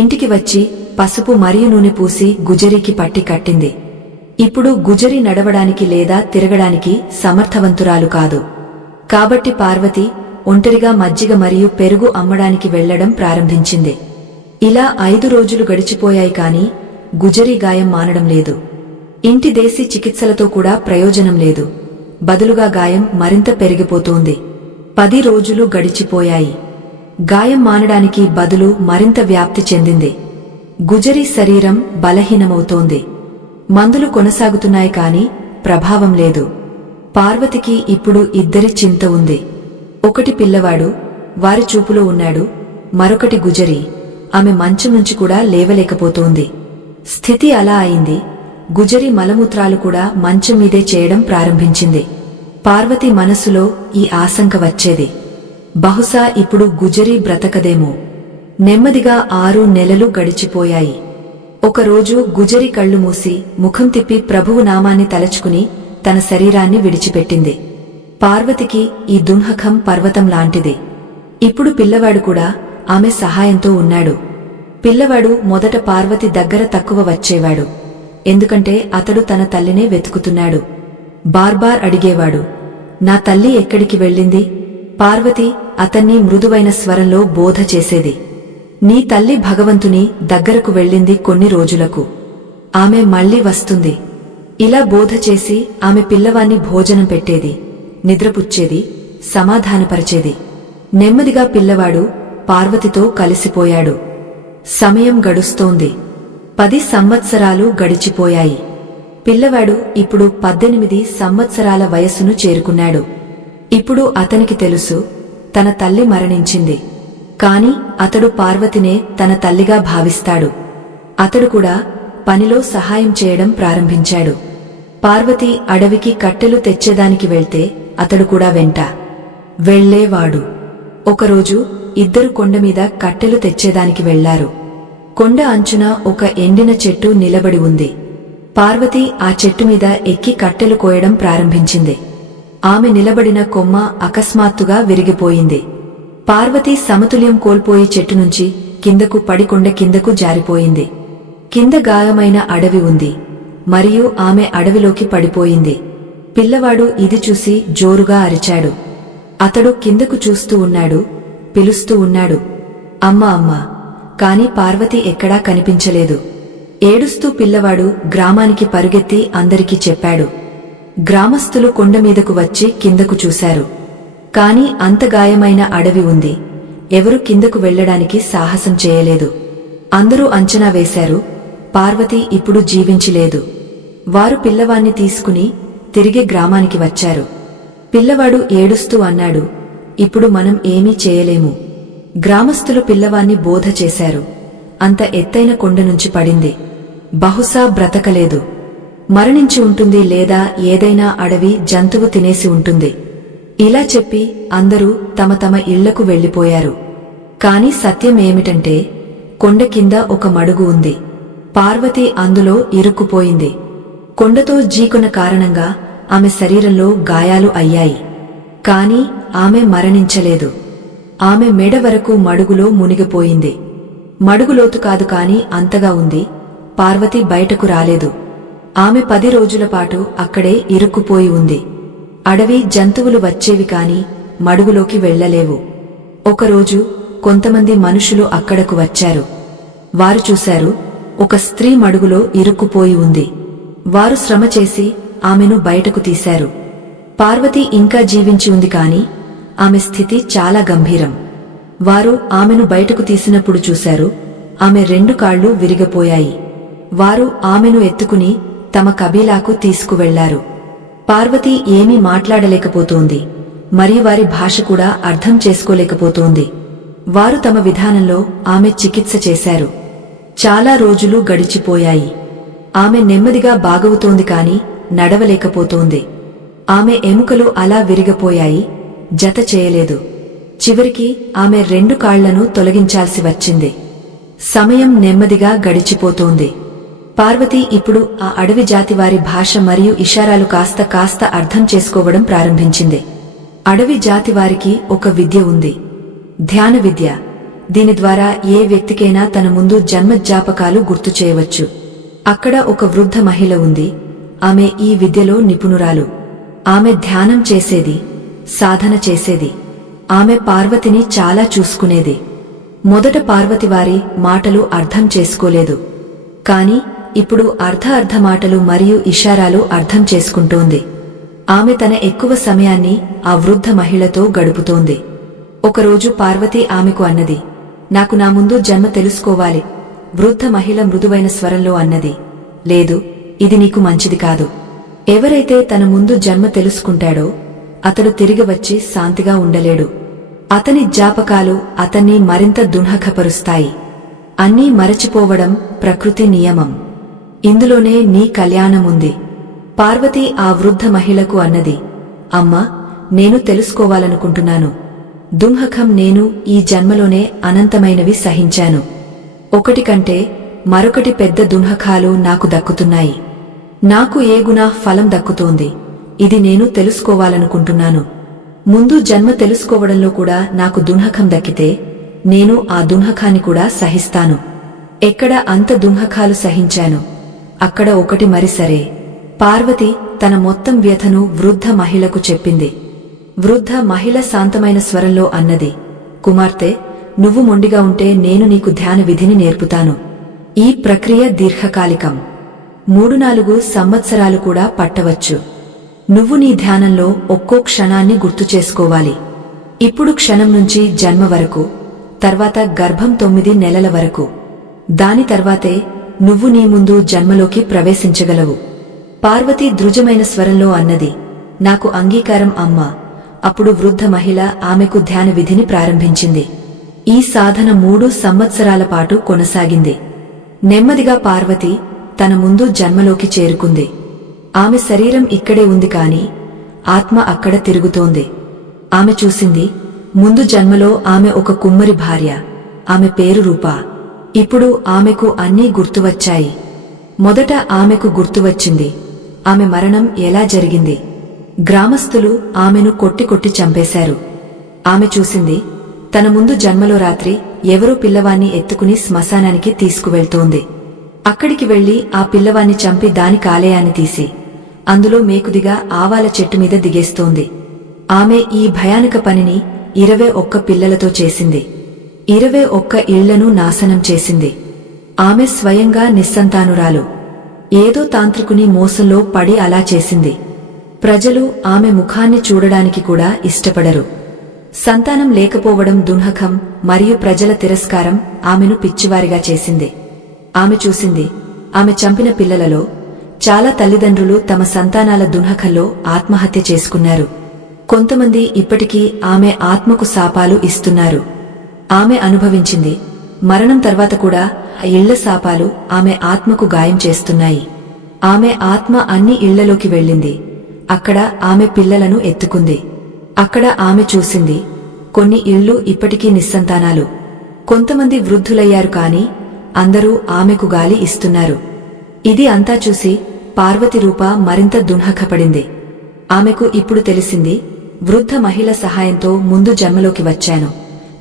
ఇంటికి వచ్చి పసుపు మరియు నూనె పూసి గుజరికి పట్టి కట్టింది. ఇప్పుడు గుజరి నడవడానికి లేదా తిరగడానికి సమర్థవంతురాలు కాదు. కాబట్టి పార్వతి ఒంటరిగా మజ్జిగ మరియు పెరుగు అమ్మడానికి వెళ్లడం ప్రారంభించింది. ఇలా 5 రోజులు గడిచిపోయాయి కాని గుజరి గాయం మానడం లేదు. ఇంటి దేశీ చికిత్సలతో కూడా ప్రయోజనం లేదు. బదులుగా గాయం మరింత పెరిగిపోతోంది. 10 రోజులు గడిచిపోయాయి. గాయం మానడానికి బదులు మరింత వ్యాప్తి చెందింది. గుజరి శరీరం బలహీనమవుతోంది. మందులు కొనసాగుతున్నాయి కాని ప్రభావం లేదు. పార్వతికి ఇప్పుడు ఇద్దరి చింత ఉంది. ఒకటి పిల్లవాడు వారి చూపులో ఉన్నాడు, మరొకటి గుజరి, ఆమె మంచం నుంచి కూడా లేవలేకపోతోంది. స్థితి అలా అయింది. గుజరి మలమూత్రాలు కూడా మంచం మీదే చేయడం ప్రారంభించింది. పార్వతి మనసులో ఈ ఆశంక వచ్చేది, బహుశా ఇప్పుడు గుజరి బ్రతకదేమో. నెమ్మదిగా 6 నెలలు గడిచిపోయాయి. ఒకరోజు గుజరి కళ్ళు మూసి ముఖం తిప్పి ప్రభువు నామాన్ని తలచుకుని తన శరీరాన్ని విడిచిపెట్టింది. పార్వతికి ఈ దుఃఖం పర్వతం లాంటిది. ఇప్పుడు పిల్లవాడు కూడా ఆమె సహాయంతో ఉన్నాడు. పిల్లవాడు మొదట పార్వతి దగ్గర తక్కువ వచ్చేవాడు, ఎందుకంటే అతడు తన తల్లినే వెతుకుతున్నాడు. బార్బార్ అడిగేవాడు, నా తల్లి ఎక్కడికి వెళ్ళింది? పార్వతి అతన్ని మృదువైన స్వరంలో బోధ చేసేది, నీ తల్లి భగవంతుని దగ్గరకు వెళ్ళింది కొన్ని రోజులకు. ఆమె మళ్లీ వస్తుంది. ఇలా బోధ చేసి ఆమె పిల్లవాన్ని భోజనం పెట్టేది, నిద్రపుచ్చేది, సమాధానపరిచేది. నెమ్మదిగా పిల్లవాడు పార్వతితో కలిసిపోయాడు. సమయం గడుస్తోంది. 10 సంవత్సరాలు గడిచిపోయాయి. పిల్లవాడు ఇప్పుడు 18 సంవత్సరాల వయస్సును చేరుకున్నాడు. ఇప్పుడు అతనికి తెలుసు, తన తల్లి మరణించింది. కాని అతడు పార్వతినే తన తల్లిగా భావిస్తాడు. అతడు కూడా పనిలో సహాయం చేయడం ప్రారంభించాడు. పార్వతి అడవికి కట్టెలు తెచ్చేదానికి వెళ్తే అతడు కూడా వెంట వెళ్లేవాడు. ఒకరోజు ఇద్దరు కొండమీద కట్టెలు తెచ్చేదానికి వెళ్లారు. కొండ అంచున ఒక ఎండిన చెట్టు నిలబడి ఉంది. పార్వతి ఆ చెట్టుమీద ఎక్కి కట్టెలు కోయడం ప్రారంభించింది. ఆమె నిలబడిన కొమ్మ అకస్మాత్తుగా విరిగిపోయింది. పార్వతి సమతుల్యం కోల్పోయి చెట్టునుంచి కిందకు పడి కొండ కిందకు జారిపోయింది. కింద గాయమైన అడవి ఉంది, మరియు ఆమె అడవిలోకి పడిపోయింది. పిల్లవాడు ఇది చూసి జోరుగా అరిచాడు. అతడు కిందకు చూస్తూ ఉన్నాడు, పిలుస్తూ ఉన్నాడు, అమ్మా అమ్మా. కాని పార్వతి ఎక్కడా కనిపించలేదు. ఏడుస్తూ పిల్లవాడు గ్రామానికి పరుగెత్తి అందరికీ చెప్పాడు. గ్రామస్థులు కొండమీదకు వచ్చి కిందకు చూశారు. కాని అంత గాయమైన అడవి ఉంది. ఎవరు కిందకు వెళ్లడానికి సాహసం చేయలేదు. అందరూ అంచనా వేశారు, పార్వతి ఇప్పుడు జీవించిలేదు. వారు పిల్లవాణ్ణి తీసుకుని తిరిగి గ్రామానికి వచ్చారు. పిల్లవాడు ఏడుస్తూ అన్నాడు, ఇప్పుడు మనం ఏమీ చేయలేము. గ్రామస్థులు పిల్లవాణ్ణి బోధ చేశారు. అంత ఎత్తైన కొండ నుంచి పడింది. బహుశా బ్రతకలేదు. మరణించి ఉంటుంది, లేదా ఏదైనా అడవి జంతువు తినేసి ఉంటుంది. ఇలా చెప్పి అందరూ తమ తమ ఇళ్లకు వెళ్లిపోయారు. కాని సత్యమేమిటంటే కొండ కింద ఒక మడుగు ఉంది. పార్వతి అందులో ఇరుక్కుపోయింది. కొండతో జీకొన కారణంగా ఆమె శరీరంలో గాయాలు అయ్యాయి. కాని ఆమె మరణించలేదు. ఆమె మెడ వరకు మడుగులో మునిగిపోయింది. మడుగులోతు కాదు కాని అంతగా ఉంది. పార్వతి బయటకు రాలేదు. ఆమె 10 రోజుల పాటు అక్కడే ఇరుక్కుపోయి ఉంది. అడవి జంతువులు వచ్చేవి కాని మడుగులోకి వెళ్లలేవు. ఒకరోజు కొంతమంది మనుషులు అక్కడకు వచ్చారు. వారు చూశారు, ఒక స్త్రీ మడుగులో ఇరుక్కుపోయి ఉంది. వారు శ్రమ చేసి ఆమెను బయటకు తీశారు. పార్వతి ఇంకా జీవించి ఉంది కాని ఆమె స్థితి చాలా గంభీరం. వారు ఆమెను బయటకు తీసినప్పుడు చూశారు, ఆమె 2 కాళ్లు విరిగిపోయాయి. వారు ఆమెను ఎత్తుకుని తమ కబీలాకు తీసుకువెళ్లారు. పార్వతి ఏమీ మాట్లాడలేకపోతోంది, మరియు వారి భాష కూడా అర్థం చేసుకోలేకపోతోంది. వారు తమ విధానంలో ఆమె చికిత్స చేశారు. చాలా రోజులు గడిచిపోయాయి. ఆమె నెమ్మదిగా బాగవుతోంది కాని నడవలేకపోతోంది. ఆమె ఎముకలు అలా విరిగిపోయాయి, జత చేయలేదు. చివరికి ఆమె 2 కాళ్లను తొలగించాల్సి వచ్చింది. సమయం నెమ్మదిగా గడిచిపోతోంది. పార్వతి ఇప్పుడు ఆ అడవి జాతివారి భాష మరియు ఇషారాలు కాస్త కాస్త అర్థం చేసుకోవడం ప్రారంభించింది. అడవి జాతివారికి ఒక విద్య ఉంది, ధ్యాన విద్య. దీని ద్వారా ఏ వ్యక్తికైనా తన ముందు జన్మజ్ఞాపకాలు గుర్తు చేయవచ్చు. అక్కడ ఒక వృద్ధ మహిళ ఉంది. ఆమె ఈ విద్యలో నిపుణురాలు. ఆమె ధ్యానం చేసేది, సాధన చేసేది. ఆమె పార్వతిని చాలా చూసుకునేది. మొదట పార్వతి వారి మాటలు అర్థం చేసుకోలేదు. కాని ఇప్పుడు అర్ధ మాటలు మరియు ఇషారాలు అర్థం చేసుకుంటోంది. ఆమె తన ఎక్కువ సమయాన్ని ఆ వృద్ధ మహిళతో గడుపుతోంది. ఒకరోజు పార్వతి ఆమెకు అన్నది, నాకు నా ముందు జన్మ తెలుసుకోవాలి. వృద్ధ మహిళ మృదువైన స్వరంలో అన్నది, లేదు, ఇది నీకు మంచిది కాదు. ఎవరైతే తన ముందు జన్మ తెలుసుకుంటాడో అతడు తిరిగి వచ్చి శాంతిగా ఉండలేడు. అతని జ్ఞాపకాలు అతన్ని మరింత దుఃఖపరుస్తాయి. అన్నీ మరచిపోవడం ప్రకృతి నియమం. ఇందులోనే నీ కళ్యాణముంది. పార్వతి ఆ వృద్ధ మహిళకు అన్నది, అమ్మా, నేను తెలుసుకోవాలనుకుంటున్నాను. దుఃఖం నేను ఈ జన్మలోనే అనంతమైనవి సహించాను. ఒకటి కంటే మరొకటి పెద్ద దుఃఖాలు నాకు దక్కుతున్నాయి. నాకు ఏ గుణ ఫలం దక్కుతోంది, ఇది నేను తెలుసుకోవాలనుకుంటున్నాను. ముందు జన్మ తెలుసుకోవడంలో కూడా నాకు దుఃఖం దక్కితే నేను ఆ దుఃఖాన్ని కూడా సహిస్తాను. ఎక్కడ అంత దుఃఖాలు సహించాను, అక్కడ ఒకటి మరి సరే. పార్వతి తన మొత్తం వ్యథను వృద్ధ మహిళకు చెప్పింది. వృద్ధ మహిళ శాంతమైన స్వరంలో అన్నది, కుమార్తె, నువ్వు మొండిగా ఉంటే నేను నీకు ధ్యాన విధిని నేర్పుతాను. ఈ ప్రక్రియ దీర్ఘకాలికం, 3-4 సంవత్సరాలు కూడా పట్టవచ్చు. నువ్వు నీ ధ్యానంలో ఒక్కో క్షణాన్ని గుర్తు చేసుకోవాలి. ఇప్పుడు క్షణం నుంచి జన్మ వరకు, తర్వాత గర్భం 9 నెలల వరకు. దాని తర్వాతే నువ్వు నీ ముందు జన్మలోకి ప్రవేశించగలవు. పార్వతి దృఢమైన స్వరంలో అన్నది, నాకు అంగీకారం అమ్మా. అప్పుడు వృద్ధ మహిళ ఆమెకు ధ్యాన విధిని ప్రారంభించింది. ఈ సాధన 3 సంవత్సరాల పాటు కొనసాగింది. నెమ్మదిగా పార్వతి తన ముందు జన్మలోకి చేరుకుంది. ఆమె శరీరం ఇక్కడే ఉంది కాని ఆత్మ అక్కడ తిరుగుతోంది. ఆమె చూసింది, ముందు జన్మలో ఆమె ఒక కుమ్మరి భార్య. ఆమె పేరు రూపా. ఇప్పుడు ఆమెకు అన్నీ గుర్తువచ్చాయి. మొదట ఆమెకు గుర్తువచ్చింది ఆమె మరణం ఎలా జరిగింది. గ్రామస్థులు ఆమెను కొట్టి కొట్టి చంపేశారు. ఆమె చూసింది, తన ముందు జన్మలో రాత్రి ఎవరో పిల్లవాన్ని ఎత్తుకుని శ్మశానానికి తీసుకువెళ్తోంది. అక్కడికి వెళ్లి ఆ పిల్లవాన్ని చంపి దాని కాలేయాన్ని తీసి అందులో మేకుదిగా ఆవాల చెట్టు మీద దిగేస్తోంది. ఆమె ఈ భయానక పనిని 21 పిల్లలతో చేసింది. 21 ఇళ్లను నాశనం చేసింది. ఆమె స్వయంగా నిస్సంతానురాలు. ఏదో తాంత్రికుని మోసంలో పడి అలా చేసింది. ప్రజలు ఆమె ముఖాన్ని చూడడానికి కూడా ఇష్టపడరు. సంతానం లేకపోవడం దున్హకం మరియు ప్రజల తిరస్కారం ఆమెను పిచ్చివారిగా చేసింది. ఆమె చూసింది, ఆమె చంపిన పిల్లలలో చాలా తల్లిదండ్రులు తమ సంతానాల దున్హకంలో ఆత్మహత్య చేసుకున్నారు. కొంతమంది ఇప్పటికీ ఆమె ఆత్మకు శాపాలు ఇస్తున్నారు. ఆమె అనుభవించింది, మరణం తర్వాత కూడా ఆ ఇళ్ల శాపాలు ఆమె ఆత్మకు గాయం చేస్తున్నాయి. ఆమె ఆత్మ అన్ని ఇళ్లలోకి వెళ్ళింది. అక్కడ ఆమె పిల్లలను ఎత్తుకుంది. అక్కడ ఆమె చూసింది, కొన్ని ఇళ్లు ఇప్పటికీ నిస్సంతానాలు. కొంతమంది వృద్ధులయ్యారు కాని అందరూ ఆమెకు గాలి ఇస్తున్నారు. ఇది అంతా చూసి పార్వతి రూప మరింత దున్హకపడింది. ఆమెకు ఇప్పుడు తెలిసింది, వృద్ధ మహిళ సహాయంతో ముందు జన్మలోకి వచ్చాను,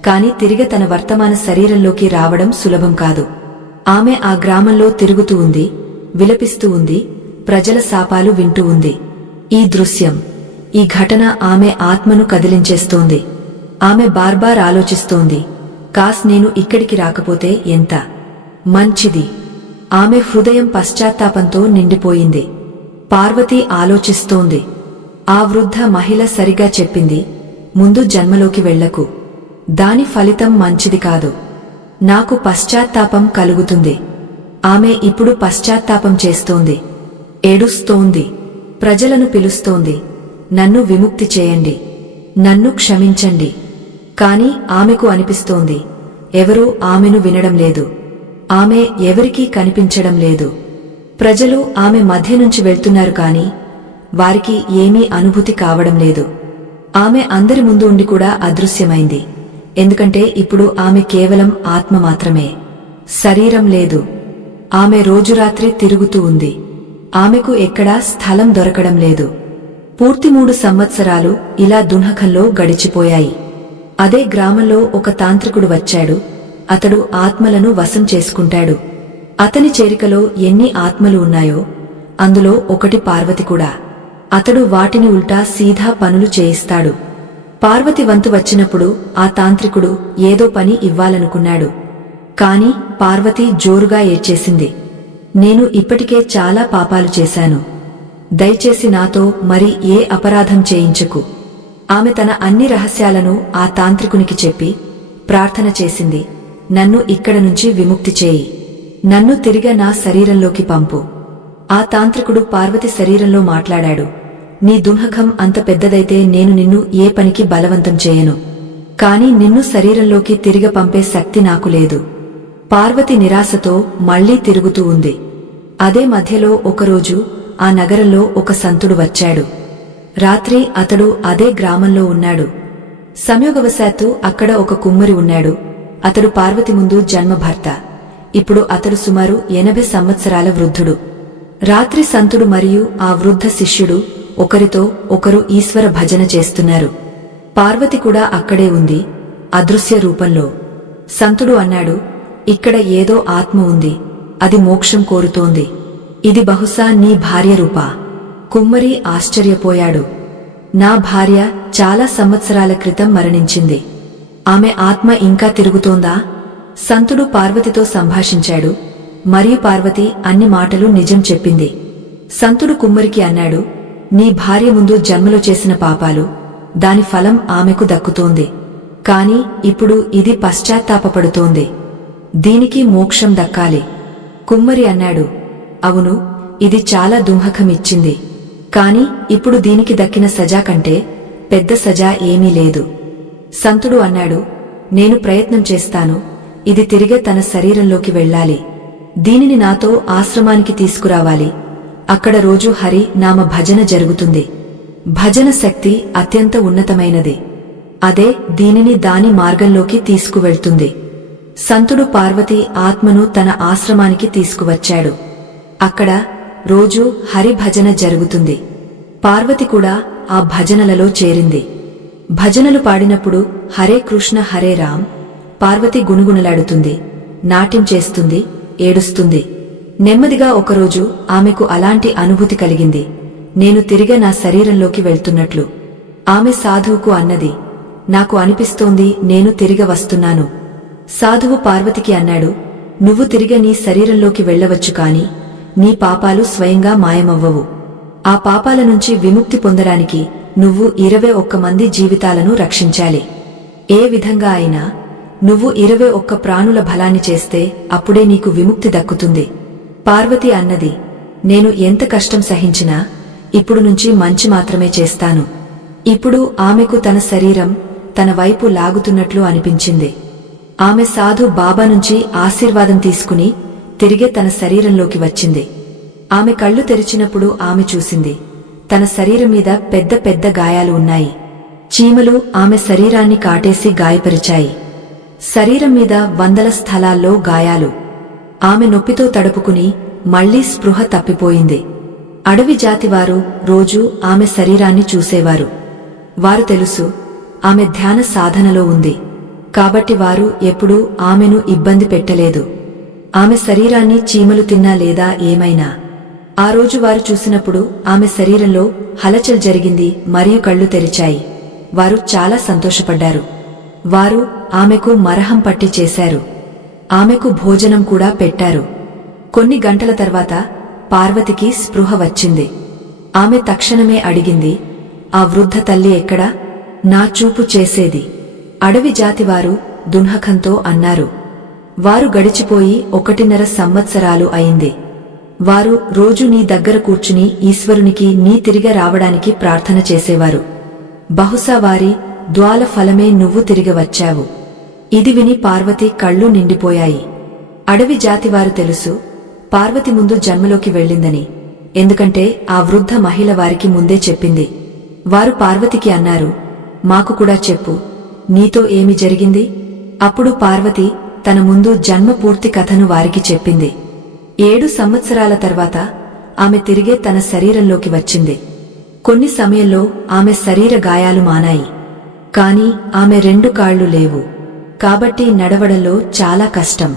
కాని తిరిగి తన వర్తమాన శరీరంలోకి రావడం సులభం కాదు. ఆమె ఆ గ్రామంలో తిరుగుతూ ఉంది, విలపిస్తూ ఉంది, ప్రజల శాపాలు వింటూ ఉంది. ఈ దృశ్యం, ఈ ఘటన ఆమె ఆత్మను కదిలించేస్తోంది. ఆమె బార్బార్ ఆలోచిస్తోంది, కాస్ నేను ఇక్కడికి రాకపోతే ఎంత మంచిది. ఆమె హృదయం పశ్చాత్తాపంతో నిండిపోయింది. పార్వతి ఆలోచిస్తోంది, ఆ వృద్ధ మహిళ సరిగా చెప్పింది, ముందు జన్మలోకి వెళ్లకు. దాని ఫలితం మంచిది కాదు. నాకు పశ్చాత్తాపం కలుగుతుంది. ఆమె ఇప్పుడు పశ్చాత్తాపం చేస్తోంది, ఏడుస్తోంది, ప్రజలను పిలుస్తోంది, నన్ను విముక్తి చేయండి, నన్ను క్షమించండి. కాని ఆమెకు అనిపిస్తోంది, ఎవరూ ఆమెను వినడం లేదు. ఆమె ఎవరికీ కనిపించడం లేదు. ప్రజలు ఆమె మధ్య నుంచి వెళ్తున్నారు కాని వారికి ఏమీ అనుభూతి కావడం లేదు. ఆమె అందరి ముందు ఉండి కూడా అదృశ్యమైంది. ఎందుకంటే ఇప్పుడు ఆమె కేవలం ఆత్మ మాత్రమే, శరీరం లేదు. ఆమె రోజురాత్రి తిరుగుతూ ఉంది. ఆమెకు ఎక్కడా స్థలం దొరకడం లేదు. పూర్తి 3 సంవత్సరాలు ఇలా దున్హకంలో గడిచిపోయాయి. అదే గ్రామంలో ఒక తాంత్రికుడు వచ్చాడు. అతడు ఆత్మలను వశం చేసుకుంటాడు. అతని చేరికలో ఎన్ని ఆత్మలు ఉన్నాయో అందులో ఒకటి పార్వతి కూడా. అతడు వాటిని ఉల్టా సీధా పనులు చేయిస్తాడు. పార్వతి వంతు వచ్చినప్పుడు ఆ తాంత్రికుడు ఏదో పని ఇవ్వాలనుకున్నాడు. కాని పార్వతి జోరుగా ఏడ్చేసింది, నేను ఇప్పటికే చాలా పాపాలు చేశాను. దయచేసి నాతో మరి ఏ అపరాధం చేయించకు. ఆమె తన అన్ని రహస్యాలను ఆ తాంత్రికునికి చెప్పి ప్రార్థన చేసింది, నన్ను ఇక్కడ నుంచి విముక్తి చేయి. నన్ను తిరిగి నా శరీరంలోకి పంపు. ఆ తాంత్రికుడు పార్వతి శరీరంలో మాట్లాడాడు, నీ దున్హకం అంత పెద్దదైతే నేను నిన్ను ఏ పనికి బలవంతం చేయను. కాని నిన్ను శరీరంలోకి తిరిగి పంపే శక్తి నాకు లేదు. పార్వతి నిరాశతో మళ్లీ తిరుగుతూ ఉంది. అదే మధ్యలో ఒకరోజు ఆ నగరంలో ఒక సంతుడు వచ్చాడు. రాత్రి అతడు అదే గ్రామంలో ఉన్నాడు. సంయోగవశాత్తు అక్కడ ఒక కుమ్మరి ఉన్నాడు. అతడు పార్వతి ముందు జన్మభర్త. ఇప్పుడు అతడు సుమారు 80 సంవత్సరాల వృద్ధుడు. రాత్రి సంతుడు మరియు ఆ వృద్ధ శిష్యుడు ఒకరితో ఒకరు ఈశ్వర భజన చేస్తున్నారు. పార్వతి కూడా అక్కడే ఉంది, అదృశ్య రూపంలో. సంతుడు అన్నాడు, ఇక్కడ ఏదో ఆత్మ ఉంది, అది మోక్షం కోరుతోంది. ఇది బహుశా నీ భార్య రూపా. కుమ్మరి ఆశ్చర్యపోయాడు. నా భార్య చాలా సంవత్సరాల క్రితం మరణించింది. ఆమె ఆత్మ ఇంకా తిరుగుతోందా? సంతుడు పార్వతితో సంభాషించాడు మరియు పార్వతి అన్ని మాటలు నిజం చెప్పింది. సంతుడు కుమ్మరికి అన్నాడు, నీ భార్య ముందు జన్మలో చేసిన పాపాలు, దాని ఫలం ఆమెకు దక్కుతోంది. కాని ఇప్పుడు ఇది పశ్చాత్తాపపడుతోంది. దీనికి మోక్షం దక్కాలి. కుమ్మరి అన్నాడు, అవును, ఇది చాలా దుంహకమిచ్చింది. కాని ఇప్పుడు దీనికి దక్కిన సజా కంటే పెద్ద సజా ఏమీ లేదు. సంతుడు అన్నాడు, నేను ప్రయత్నం చేస్తాను. ఇది తిరిగే తన శరీరంలోకి వెళ్ళాలి. దీనిని నాతో ఆశ్రమానికి తీసుకురావాలి. అక్కడ రోజు హరి నామ భజన జరుగుతుంది. భజన శక్తి అత్యంత ఉన్నతమైనది. అదే దీనిని దాని మార్గంలోకి తీసుకువెళ్తుంది. సంతుడు పార్వతీ ఆత్మను తన ఆశ్రమానికి తీసుకువచ్చాడు. అక్కడ రోజూ హరి భజన జరుగుతుంది. పార్వతి కూడా ఆ భజనలలో చేరింది. భజనలు పాడినప్పుడు హరే కృష్ణ హరే రామ్ పార్వతి గుణుగుణలాడుతుంది, నాట్యం చేస్తుంది, ఏడుస్తుంది. నెమ్మదిగా ఒకరోజు ఆమెకు అలాంటి అనుభూతి కలిగింది, నేను తిరిగి నా శరీరంలోకి వెళ్తున్నట్లు. ఆమె సాధువుకు అన్నది, నాకు అనిపిస్తోంది నేను తిరిగి వస్తున్నాను. సాధువు పార్వతికి అన్నాడు, నువ్వు తిరిగి నీ శరీరంలోకి వెళ్లవచ్చు కాని నీ పాపాలు స్వయంగా మాయమవ్వవు. ఆ పాపాల నుంచి విముక్తి పొందడానికి నువ్వు 21 మంది జీవితాలను రక్షించాలి. ఏ విధంగా అయినా నువ్వు 21 ప్రాణుల బలాన్ని చేస్తే అప్పుడే నీకు విముక్తి దక్కుతుంది. పార్వతి అన్నది, నేను ఎంత కష్టం సహించినా ఇప్పుడు నుంచి మంచి మాత్రమే చేస్తాను. ఇప్పుడు ఆమెకు తన శరీరం తన వైపు లాగుతున్నట్లు అనిపించింది. ఆమె సాధు బాబా నుంచి ఆశీర్వాదం తీసుకుని తిరిగే తన శరీరంలోకి వచ్చింది. ఆమె కళ్ళు తెరిచినప్పుడు ఆమె చూసింది, తన శరీరం మీద పెద్ద పెద్ద గాయాలు ఉన్నాయి. చీమలు ఆమె శరీరాన్ని కాటేసి గాయపరిచాయి. శరీరం మీద 100 స్థలాల్లో గాయాలు. ఆమె నొప్పితో తడుపుకుని మళ్లీ స్పృహ తప్పిపోయింది. అడవి జాతివారు రోజూ ఆమె శరీరాన్ని చూసేవారు. వారు తెలుసు, ఆమె ధ్యాన సాధనలో ఉంది. కాబట్టి వారు ఎప్పుడూ ఆమెను ఇబ్బంది పెట్టలేదు. ఆమె శరీరాన్ని చీమలు తిన్నా లేదా ఏమైనా. ఆ రోజు వారు చూసినప్పుడు ఆమె శరీరంలో హలచల్ జరిగింది మరియు కళ్ళు తెరిచాయి. వారు చాలా సంతోషపడ్డారు. వారు ఆమెకు మరహం పట్టి చేశారు. ఆమెకు భోజనం కూడా పెట్టారు. కొన్ని గంటల తర్వాత పార్వతికి స్పృహ వచ్చింది. ఆమె తక్షణమే అడిగింది, ఆ వృద్ధ తల్లి ఎక్కడా? నా చూపు చేసేది. అడవి జాతివారు దున్హకంతో అన్నారు. వారు గడిచిపోయి 1.5 సంవత్సరాలు అయింది. వారు రోజు నీ దగ్గర కూర్చుని ఈశ్వరునికి నీ తిరిగి రావడానికి ప్రార్థన చేసేవారు. బహుశా వారి ద్వాల ఫలమే నువ్వు తిరిగి వచ్చావు. ఇది విని పార్వతి కళ్ళు నిండిపోయాయి. అడవి జాతివారు తెలుసు, పార్వతి ముందు జన్మలోకి వెళ్ళిందని. ఎందుకంటే ఆ వృద్ధ మహిళ వారికి ముందే చెప్పింది. వారు పార్వతికి అన్నారు, మాకు కూడా చెప్పు, నీతో ఏమి జరిగింది? అప్పుడు పార్వతి తన ముందు జన్మ పూర్తి కథను వారికి చెప్పింది. 7 సంవత్సరాల తర్వాత ఆమె తిరిగే తన శరీరంలోకి వచ్చింది. కొన్ని సమయంలో ఆమె శరీర గాయాలు మానాయి. కాని ఆమె 2 కాళ్లు లేవు. కాబట్టి నడవడంలో చాలా కష్టం.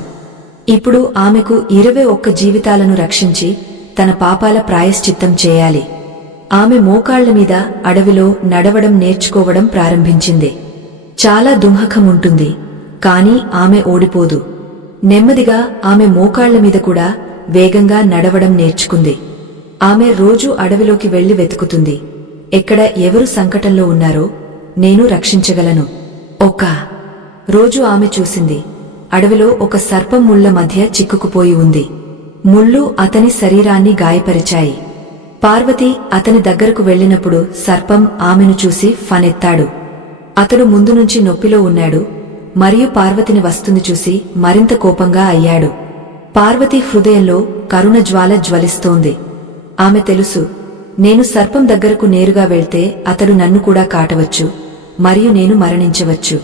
ఇప్పుడు ఆమెకు 21 జీవితాలను రక్షించి తన పాపాల ప్రాయశ్చిత్తం చేయాలి. ఆమె మోకాళ్ల మీద అడవిలో నడవడం నేర్చుకోవడం ప్రారంభించింది. చాలా దుంహకముంటుంది, కాని ఆమె ఓడిపోదు. నెమ్మదిగా ఆమె మోకాళ్ల మీద కూడా వేగంగా నడవడం నేర్చుకుంది. ఆమె రోజూ అడవిలోకి వెళ్లి వెతుకుతుంది. ఎక్కడ ఎవరు సంకటంలో ఉన్నారో నేను రక్షించగలను. ఒక రోజు ఆమె చూసింది, అడవిలో ఒక సర్పం ముళ్ల మధ్య చిక్కుకుపోయి ఉంది. ముళ్ళు అతని శరీరాన్ని గాయపరిచాయి. పార్వతి అతని దగ్గరకు వెళ్లినప్పుడు సర్పం ఆమెను చూసి ఫనెత్తాడు. అతడు ముందు నుంచి నొప్పిలో ఉన్నాడు మరియు పార్వతిని వస్తుంది చూసి మరింత కోపంగా అయ్యాడు. పార్వతి హృదయంలో కరుణ జ్వాల జ్వలిస్తోంది. ఆమె తెలుసు, నేను సర్పం దగ్గరకు నేరుగా వెళ్తే అతడు నన్ను కూడా కాటవచ్చు మరియు నేను మరణించవచ్చు.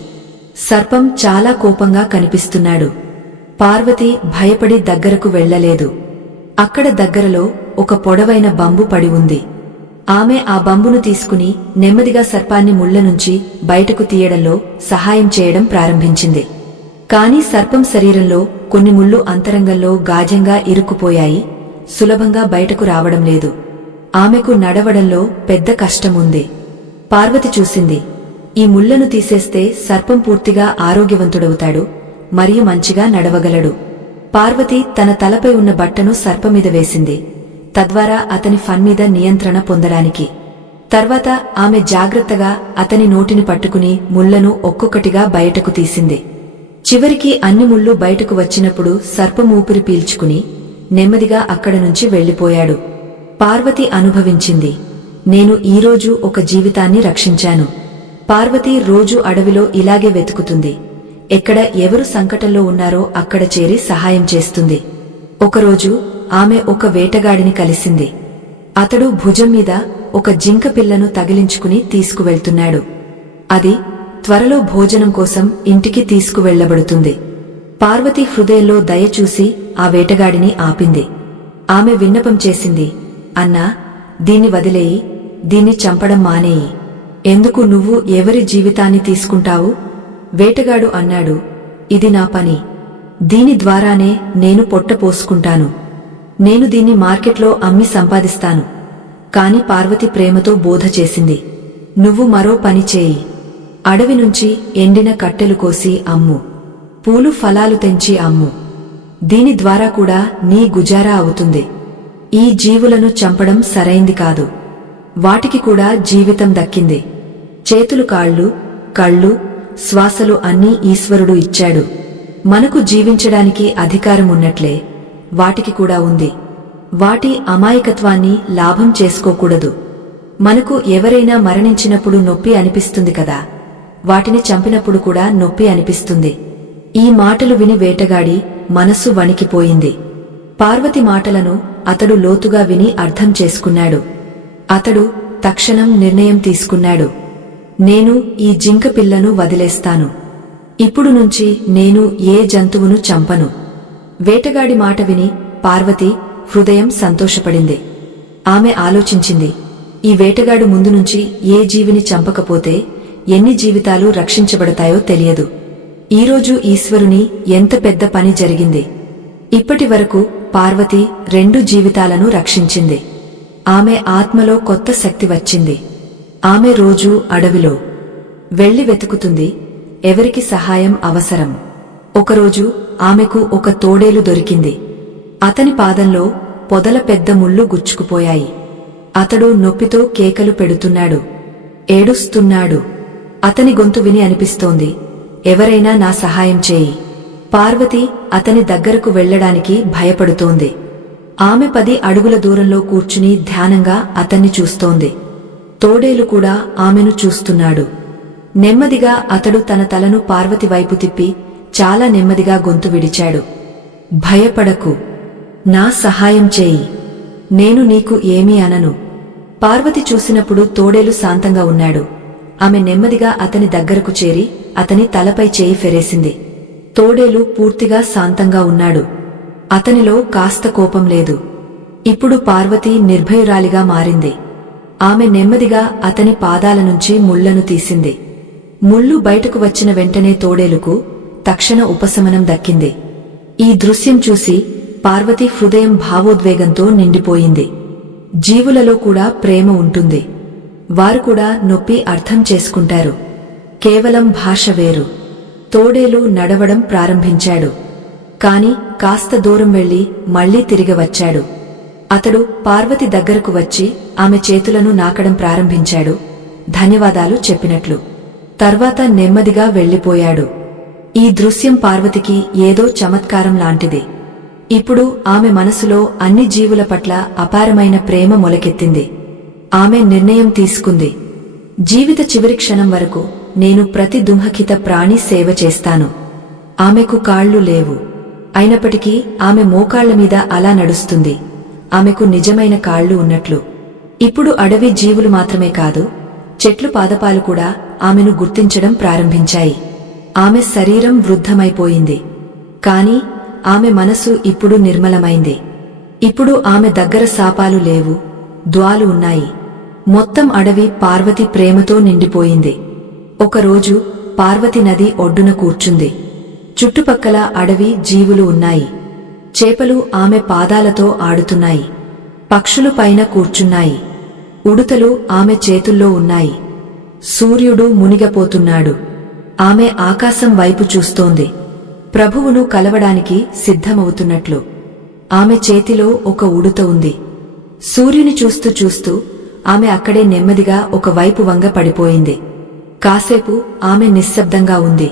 సర్పం చాలా కోపంగా కనిపిస్తున్నాడు. పార్వతి భయపడి దగ్గరకు వెళ్లలేదు. అక్కడ దగ్గరలో ఒక పొడవైన బంబు పడి ఉంది. ఆమె ఆ బంబును తీసుకుని నెమ్మదిగా సర్పాన్ని ముళ్ల నుంచి బయటకు తీయడంలో సహాయం చేయడం ప్రారంభించింది. కాని సర్పం శరీరంలో కొన్ని ముళ్ళు అంతరంగంలో గాజంగా ఇరుక్కుపోయాయి. సులభంగా బయటకు రావడం లేదు. ఆమెకు నడవడంలో పెద్ద కష్టముంది. పార్వతి చూసింది, ఈ ముళ్లను తీసేస్తే సర్పం పూర్తిగా ఆరోగ్యవంతుడవుతాడు మరియు మంచిగా నడవగలడు. పార్వతి తన తలపై ఉన్న బట్టను సర్పమీద వేసింది, తద్వారా అతని ఫన్మీద నియంత్రణ పొందడానికి. తర్వాత ఆమె జాగ్రత్తగా అతని నోటిని పట్టుకుని ముళ్లను ఒక్కొక్కటిగా బయటకు తీసింది. చివరికి అన్ని ముళ్ళు బయటకు వచ్చినప్పుడు సర్పం ఊపిరి పీల్చుకుని నెమ్మదిగా అక్కడ నుంచి వెళ్లిపోయాడు. పార్వతి అనుభవించింది. నేను ఈరోజు ఒక జీవితాన్ని రక్షించాను. పార్వతి రోజు అడవిలో ఇలాగే వెతుకుతుంది. ఎక్కడ ఎవరు సంకటంలో ఉన్నారో అక్కడ చేరి సహాయం చేస్తుంది. ఒకరోజు ఆమె ఒక వేటగాడిని కలిసింది. అతడు భుజం మీద ఒక జింక పిల్లను తగిలించుకుని తీసుకువెళ్తున్నాడు. అది త్వరలో భోజనం కోసం ఇంటికి తీసుకువెళ్లబడుతుంది. పార్వతి హృదయంలో దయ చూసి ఆ వేటగాడిని ఆపింది. ఆమె విన్నపం చేసింది, అన్నా, దీన్ని వదిలేయి, దీన్ని చంపడం మానేయి. ఎందుకు నువ్వు ఎవరి జీవితాన్ని తీసుకుంటావు? వేటగాడు అన్నాడు, ఇది నా పని. దీని ద్వారానే నేను పొట్ట పోసుకుంటాను. నేను దీన్ని మార్కెట్లో అమ్మి సంపాదిస్తాను. కాని పార్వతి ప్రేమతో బోధ చేసింది, నువ్వు మరో పని చేయి. అడవి నుంచి ఎండిన కట్టెలు కోసి అమ్ము. పూలు ఫలాలు తెంచి అమ్ము. దీని ద్వారా కూడా నీ గుజారా అవుతుంది. ఈ జీవులను చంపడం సరైంది కాదు. వాటికి కూడా జీవితం దక్కింది. చేతులు, కాళ్ళు, కళ్ళు, శ్వాసలు అన్నీ ఈశ్వరుడు ఇచ్చాడు. మనకు జీవించడానికి అధికారం ఉన్నట్లే వాటికి కూడా ఉంది. వాటి అమాయకత్వాన్ని లాభం చేసుకోకూడదు. మనకు ఎవరైనా మరణించినప్పుడు నొప్పి అనిపిస్తుంది కదా, వాటిని చంపినప్పుడు కూడా నొప్పి అనిపిస్తుంది. ఈ మాటలు విని వేటగాడి మనస్సు వణికిపోయింది. పార్వతి మాటలను అతడు లోతుగా విని అర్థం చేసుకున్నాడు. అతడు తక్షణం నిర్ణయం తీసుకున్నాడు, నేను ఈ జింక పిల్లను వదిలేస్తాను. ఇప్పుడు నుంచి నేను ఏ జంతువును చంపను. వేటగాడి మాట విని పార్వతి హృదయం సంతోషపడింది. ఆమె ఆలోచించింది, ఈ వేటగాడు ముందు నుంచి ఏ జీవిని చంపకపోతే ఎన్ని జీవితాలు రక్షించబడతాయో తెలియదు. ఈరోజు ఈశ్వరుని ఎంత పెద్ద పని జరిగింది. ఇప్పటి వరకు పార్వతి 2 జీవితాలను రక్షించింది. ఆమె ఆత్మలో కొత్త శక్తి వచ్చింది. ఆమె రోజూ అడవిలో వెళ్లి వెతుకుతుంది, ఎవరికి సహాయం అవసరం. ఒకరోజు ఆమెకు ఒక తోడేలు దొరికింది. అతని పాదంలో పొదల పెద్ద ముళ్ళు గుచ్చుకుపోయాయి. అతడు నొప్పితో కేకలు పెడుతున్నాడు, ఏడుస్తున్నాడు. అతని గొంతు విని అనిపిస్తోంది, ఎవరైనా నా సహాయం చేయి. పార్వతి అతని దగ్గరకు వెళ్లడానికి భయపడుతోంది. ఆమె 10 అడుగుల దూరంలో కూర్చుని ధ్యానంగా అతన్ని చూస్తోంది. తోడేలు కూడా ఆమెను చూస్తున్నాడు. నెమ్మదిగా అతడు తన తలను పార్వతి వైపు తిప్పి చాలా నెమ్మదిగా గొంతు విడిచాడు, భయపడకు, నా సహాయం చేయి, నేను నీకు ఏమీ అనను. పార్వతి చూసినప్పుడు తోడేలు శాంతంగా ఉన్నాడు. ఆమె నెమ్మదిగా అతని దగ్గరకు చేరి అతని తలపై చేయి ఫెరేసింది. తోడేలు పూర్తిగా శాంతంగా ఉన్నాడు. అతనిలో కాస్త కోపం లేదు. ఇప్పుడు పార్వతి నిర్భయురాలిగా మారింది. ఆమె నెమ్మదిగా అతని పాదాల నుంచి ముళ్లను తీసింది. ముళ్ళు బయటకు వచ్చిన వెంటనే తోడేలుకు తక్షణ ఉపశమనం దక్కింది. ఈ దృశ్యం చూసి పార్వతి హృదయం భావోద్వేగంతో నిండిపోయింది. జీవులలో కూడా ప్రేమ ఉంటుంది. వారు కూడా నొప్పి అర్థం చేసుకుంటారు. కేవలం భాష వేరు. తోడేలు నడవడం ప్రారంభించాడు. కాని కాస్త దూరం వెళ్లి మళ్లీ తిరిగి వచ్చాడు. అతడు పార్వతి దగ్గరకు వచ్చి ఆమె చేతులను నాకడం ప్రారంభించాడు, ధన్యవాదాలు చెప్పినట్లు. తర్వాత నెమ్మదిగా వెళ్లిపోయాడు. ఈ దృశ్యం పార్వతికి ఏదో చమత్కారం లాంటిది. ఇప్పుడు ఆమె మనసులో అన్ని జీవుల పట్ల అపారమైన ప్రేమ మొలకెత్తింది. ఆమె నిర్ణయం తీసుకుంది, జీవిత చివరి క్షణం వరకు నేను ప్రతి దుంహకిత ప్రాణి సేవ చేస్తాను. ఆమెకు కాళ్లు లేవు. అయినప్పటికీ ఆమె మోకాళ్ల మీద అలా నడుస్తుంది, ఆమెకు నిజమైన కాళ్లు ఉన్నట్లు. ఇప్పుడు అడవి జీవులు మాత్రమే కాదు, చెట్లు పాదపాలు కూడా ఆమెను గుర్తించడం ప్రారంభించాయి. ఆమె శరీరం వృద్ధమైపోయింది. కాని ఆమె మనసు ఇప్పుడు నిర్మలమైంది. ఇప్పుడు ఆమె దగ్గర శాపాలు లేవు, ద్వాలు ఉన్నాయి. మొత్తం అడవి పార్వతి ప్రేమతో నిండిపోయింది. ఒకరోజు పార్వతి నది ఒడ్డున కూర్చుంది. చుట్టుపక్కల అడవి జీవులు ఉన్నాయి. చేపలు ఆమె పాదాలతో ఆడుతున్నాయి. పక్షులు పైన కూర్చున్నాయి. ఉడుతలు ఆమె చేతుల్లో ఉన్నాయి. సూర్యుడు మునిగపోతున్నాడు. ఆమె ఆకాశం వైపు చూస్తోంది, ప్రభువును కలవడానికి సిద్ధమవుతున్నట్లు. ఆమె చేతిలో ఒక ఉడుత ఉంది. సూర్యుని చూస్తూ చూస్తూ ఆమె అక్కడే నెమ్మదిగా ఒక వైపు వంగ పడిపోయింది. కాసేపు ఆమె నిశ్శబ్దంగా ఉంది.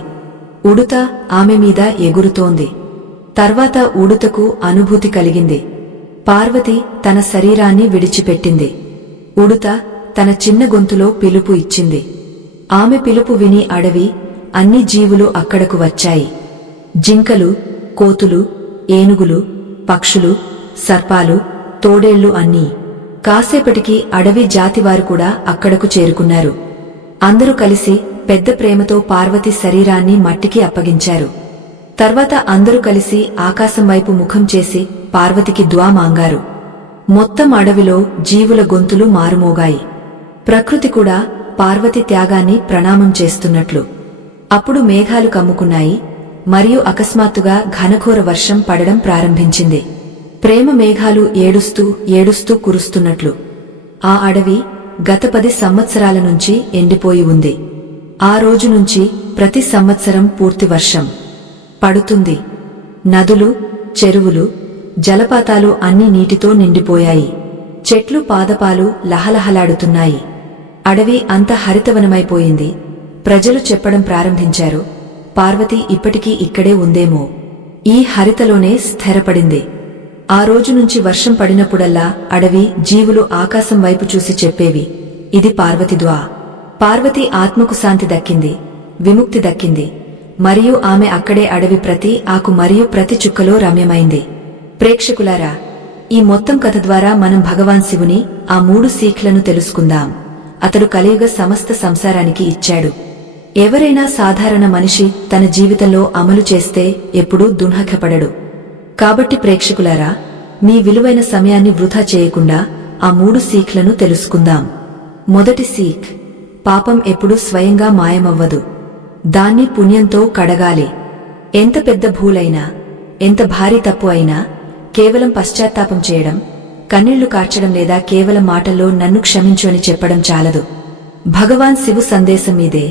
ఉడుత ఆమె మీద ఎగురుతోంది. తర్వాత ఉడుతకు అనుభూతి కలిగింది. పార్వతి తన శరీరాన్ని విడిచిపెట్టింది. ఉడుత తన చిన్న గొంతులో పిలుపు ఇచ్చింది. ఆమె పిలుపు విని అడవి అన్ని జీవులు అక్కడకు వచ్చాయి. జింకలు, కోతులు, ఏనుగులు, పక్షులు, సర్పాలు, తోడేళ్లు అన్నీ. కాసేపటికి అడవి జాతివారు కూడా అక్కడకు చేరుకున్నారు. అందరూ కలిసి పెద్ద ప్రేమతో పార్వతి శరీరాన్ని మట్టికి అప్పగించారు. తర్వాత అందరూ కలిసి ఆకాశం వైపు ముఖం చేసి పార్వతికి దుఆ మాంగారు. మొత్తం అడవిలో జీవుల గొంతులు మారుమోగాయి. ప్రకృతి కూడా పార్వతి త్యాగాన్ని ప్రణామం చేస్తున్నట్లు. అప్పుడు మేఘాలు కమ్ముకున్నాయి మరియు అకస్మాత్తుగా ఘనఘోర వర్షం పడడం ప్రారంభించింది. ప్రేమ మేఘాలు ఏడుస్తూ ఏడుస్తూ కురుస్తున్నట్లు. ఆ అడవి గత 10 సంవత్సరాల నుంచి ఎండిపోయి ఉంది. ఆ రోజు నుంచి ప్రతి సంవత్సరం పూర్తి వర్షం పడుతుంది. నదులు, చెరువులు, జలపాతాలు అన్ని నీటితో నిండిపోయాయి. చెట్లు పాదపాలు లహలహలాడుతున్నాయి. అడవి అంత హరితవనమైపోయింది. ప్రజలు చెప్పడం ప్రారంభించారు, పార్వతి ఇప్పటికీ ఇక్కడే ఉందేమో, ఈ హరితలోనే స్థిరపడింది. ఆ రోజు నుంచి వర్షం పడినప్పుడల్లా అడవి జీవులు ఆకాశం వైపు చూసి చెప్పేవి, ఇది పార్వతి దుఆ. పార్వతి ఆత్మకు శాంతి దక్కింది, విముక్తి దక్కింది మరియు ఆమె అక్కడే అడవి ప్రతి ఆకు మరియు ప్రతి చుక్కలో రమ్యమైంది. ప్రేక్షకులారా, ఈ మొత్తం కథ ద్వారా మనం భగవాన్ శివుని ఆ 3 సీఖ్లను తెలుసుకుందాం. అతడు కలియుగ సమస్త సంసారానికి ఇచ్చాడు. ఎవరైనా సాధారణ మనిషి తన జీవితంలో అమలు చేస్తే ఎప్పుడూ దున్హఖపడడు. కాబట్టి ప్రేక్షకులారా, మీ విలువైన సమయాన్ని వృధా చేయకుండా ఆ 3 సీఖ్లను తెలుసుకుందాం. మొదటి సీఖ్, పాపం ఎప్పుడూ స్వయంగా మాయమవ్వదు. దాన్ని పుణ్యంతో కడగాలి. ఎంత పెద్ద భూలైనా, ఎంత భారీ తప్పు అయినా కేవలం పశ్చాత్తాపం చేయడం, కన్నీళ్లు కార్చడం లేదా కేవలం మాటల్లో నన్ను క్షమించు అని చెప్పడం చాలదు. భగవాన్ శివు సందేశం ఇదే.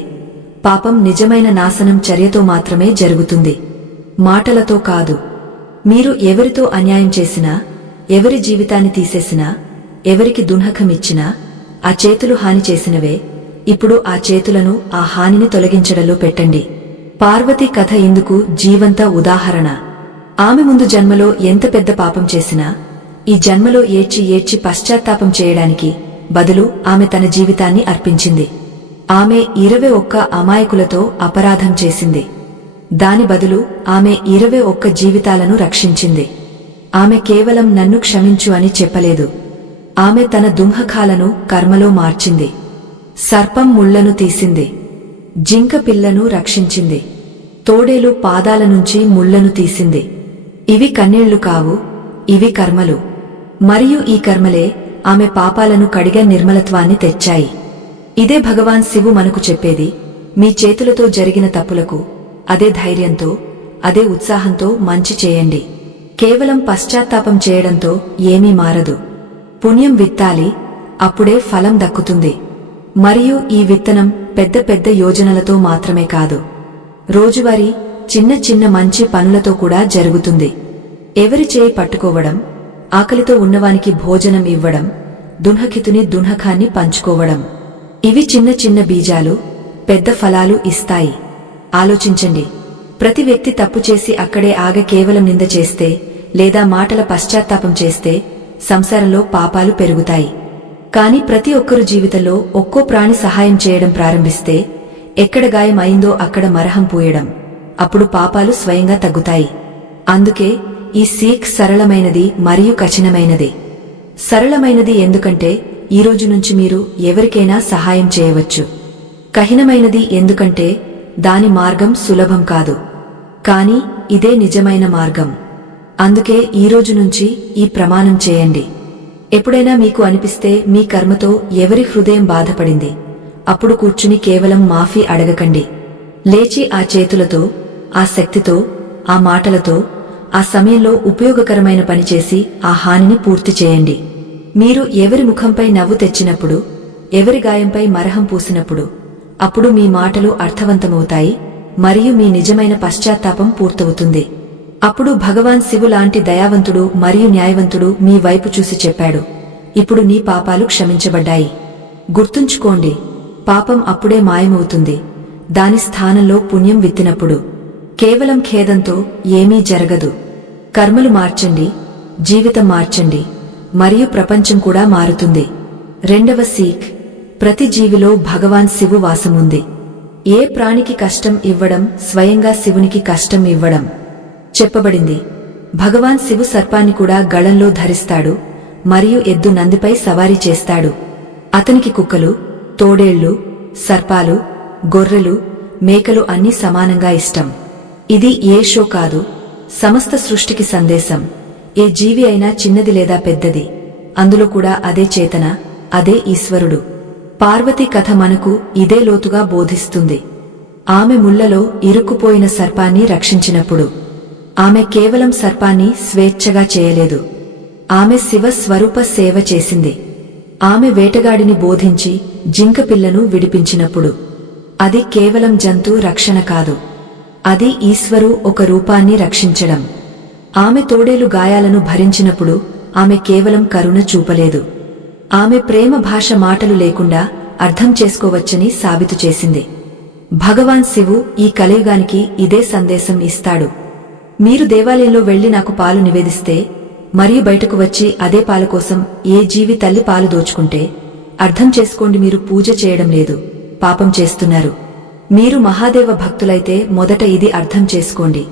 పాపం నిజమైన నాశనం చర్యతో మాత్రమే జరుగుతుంది, మాటలతో కాదు. మీరు ఎవరితో అన్యాయం చేసినా, ఎవరి జీవితాన్ని తీసేసినా, ఎవరికి దున్హఖమిచ్చినా ఆ చేతులు హాని చేసినవే. ఇప్పుడు ఆ చేతులను ఆ హానిని తొలగించడంలో పెట్టండి. పార్వతి కథ ఇందుకు జీవంత ఉదాహరణ. ఆమె ముందు జన్మలో ఎంత పెద్ద పాపం చేసినా ఈ జన్మలో ఏడ్చి ఏడ్చి పశ్చాత్తాపం చేయడానికి బదులు ఆమె తన జీవితాన్ని అర్పించింది. ఆమె 21 అమాయకులతో అపరాధం చేసింది. దాని బదులు ఆమె 21 జీవితాలను రక్షించింది. ఆమె కేవలం నన్ను క్షమించు అని చెప్పలేదు. ఆమె తన దుంహకాలను కర్మలో మార్చింది. సర్పం ముళ్లను తీసింది, జింక పిల్లను రక్షించింది, తోడేలు పాదాల నుంచి ముళ్లను తీసింది. ఇవి కన్నీళ్లు కావు, ఇవి కర్మలు. మరియు ఈ కర్మలే ఆమె పాపాలను కడిగే నిర్మలత్వాన్ని తెచ్చాయి. ఇదే భగవాన్ శివు మనకు చెప్పేది, మీ చేతులతో జరిగిన తప్పులకు అదే ధైర్యంతో, అదే ఉత్సాహంతో మంచి చేయండి. కేవలం పశ్చాత్తాపం చేయడంతో ఏమీ మారదు. పుణ్యం విత్తాలి, అప్పుడే ఫలం దక్కుతుంది. మరియు ఈ విత్తనం పెద్ద పెద్ద యోజనలతో మాత్రమే కాదు, రోజువారీ చిన్న చిన్న మంచి పనులతో కూడా జరుగుతుంది. ఎవరి చేయి పట్టుకోవడం, ఆకలితో ఉన్నవానికి భోజనం ఇవ్వడం, దున్హఖితుని దున్హఖాన్ని పంచుకోవడం, ఇవి చిన్న చిన్న బీజాలు పెద్ద ఫలాలు ఇస్తాయి. ఆలోచించండి, ప్రతి వ్యక్తి తప్పు చేసి అక్కడే ఆగ కేవలం నింద చేస్తే లేదా మాటల పశ్చాత్తాపం చేస్తే సంసారంలో పాపాలు పెరుగుతాయి. కాని ప్రతి ఒక్కరు జీవితంలో ఒక్కో ప్రాణి సహాయం చేయడం ప్రారంభిస్తే, ఎక్కడ గాయం అయిందో అక్కడ మరహం పూయడం, అప్పుడు పాపాలు స్వయంగా తగ్గుతాయి. అందుకే ఈ సీఖ్ సరళమైనది మరియు కఠినమైనది. సరళమైనది ఎందుకంటే ఈ రోజు నుంచి మీరు ఎవరికైనా సహాయం చేయవచ్చు. కఠినమైనది ఎందుకంటే దాని మార్గం సులభం కాదు, కాని ఇదే నిజమైన మార్గం. అందుకే ఈ రోజు నుంచి ఈ ప్రమాణం చేయండి. ఎప్పుడైనా మీకు అనిపిస్తే మీ కర్మతో ఎవరి హృదయం బాధపడింది, అప్పుడు కూర్చుని కేవలం మాఫీ అడగకండి. లేచి ఆ చేతులతో, ఆ శక్తితో, ఆ మాటలతో, ఆ సమయంలో ఉపయోగకరమైన పనిచేసి ఆ హానిని పూర్తి చేయండి. మీరు ఎవరి ముఖంపై నవ్వు తెచ్చినప్పుడు, ఎవరి గాయంపై మరహం పూసినప్పుడు, అప్పుడు మీ మాటలు అర్థవంతమవుతాయి మరియు మీ నిజమైన పశ్చాత్తాపం పూర్తవుతుంది. అప్పుడు భగవాన్ శివు లాంటి దయావంతుడు మరియు న్యాయవంతుడు మీ వైపు చూసి చెప్పాడు, ఇప్పుడు నీ పాపాలు క్షమించబడ్డాయి. గుర్తుంచుకోండి, పాపం అప్పుడే మాయమవుతుంది దాని స్థానంలో పుణ్యం విత్తినప్పుడు. కేవలం ఖేదంతో ఏమీ జరగదు. కర్మలు మార్చండి, జీవితం మార్చండి, మరియు ప్రపంచం కూడా మారుతుంది. రెండవ సీక్, ప్రతి జీవిలో భగవాన్ శివు వాసముంది. ఏ ప్రాణికి కష్టం ఇవ్వడం స్వయంగా శివునికి కష్టం ఇవ్వడం. చెప్పబడింది, భగవాన్ శివు సర్పాన్ని కూడా గళంలో ధరిస్తాడు మరియు ఎద్దు నందిపై సవారీ చేస్తాడు. అతనికి కుక్కలు, తోడేళ్లు, సర్పాలు, గొర్రెలు, మేకలు అన్నీ సమానంగా ఇష్టం. ఇది ఏ షో కాదు, సమస్త సృష్టికి సందేశం. ఏ జీవి అయినా చిన్నది లేదా పెద్దది, అందులో కూడా అదే చేతన, అదే ఈశ్వరుడు. పార్వతీ కథ మనకు ఇదే లోతుగా బోధిస్తుంది. ఆమె ముళ్లలో ఇరుక్కుపోయిన సర్పాన్ని రక్షించినప్పుడు ఆమె కేవలం సర్పాన్ని స్వేచ్ఛగా చేయలేదు, ఆమె శివ స్వరూప సేవ చేసింది. ఆమె వేటగాడిని బోధించి జింక పిల్లను విడిపించినప్పుడు అది కేవలం జంతు రక్షణ కాదు, అది ఈశ్వరు ఒక రూపాన్ని రక్షించడం. ఆమె తోడేలు గాయాలను భరించినప్పుడు ఆమె కేవలం కరుణ చూపలేదు, ఆమె ప్రేమ భాష మాటలు లేకుండా అర్థం చేసుకోవచ్చని సాబితు చేసింది. భగవాన్ శివు ఈ కలియుగానికి ఇదే సందేశం ఇస్తాడు. మీరు దేవాలయంలో వెళ్లి నాకు పాలు నివేదిస్తే మరియు బయటకు వచ్చి అదే పాల కోసం ఏ జీవి తల్లి పాలు దోచుకుంటే అర్థం చేసుకోండి, మీరు పూజ చేయడం లేదు, పాపం చేస్తున్నారు. మీరు మహాదేవ భక్తులైతే మొదట ఇది అర్థం చేసుకోండి,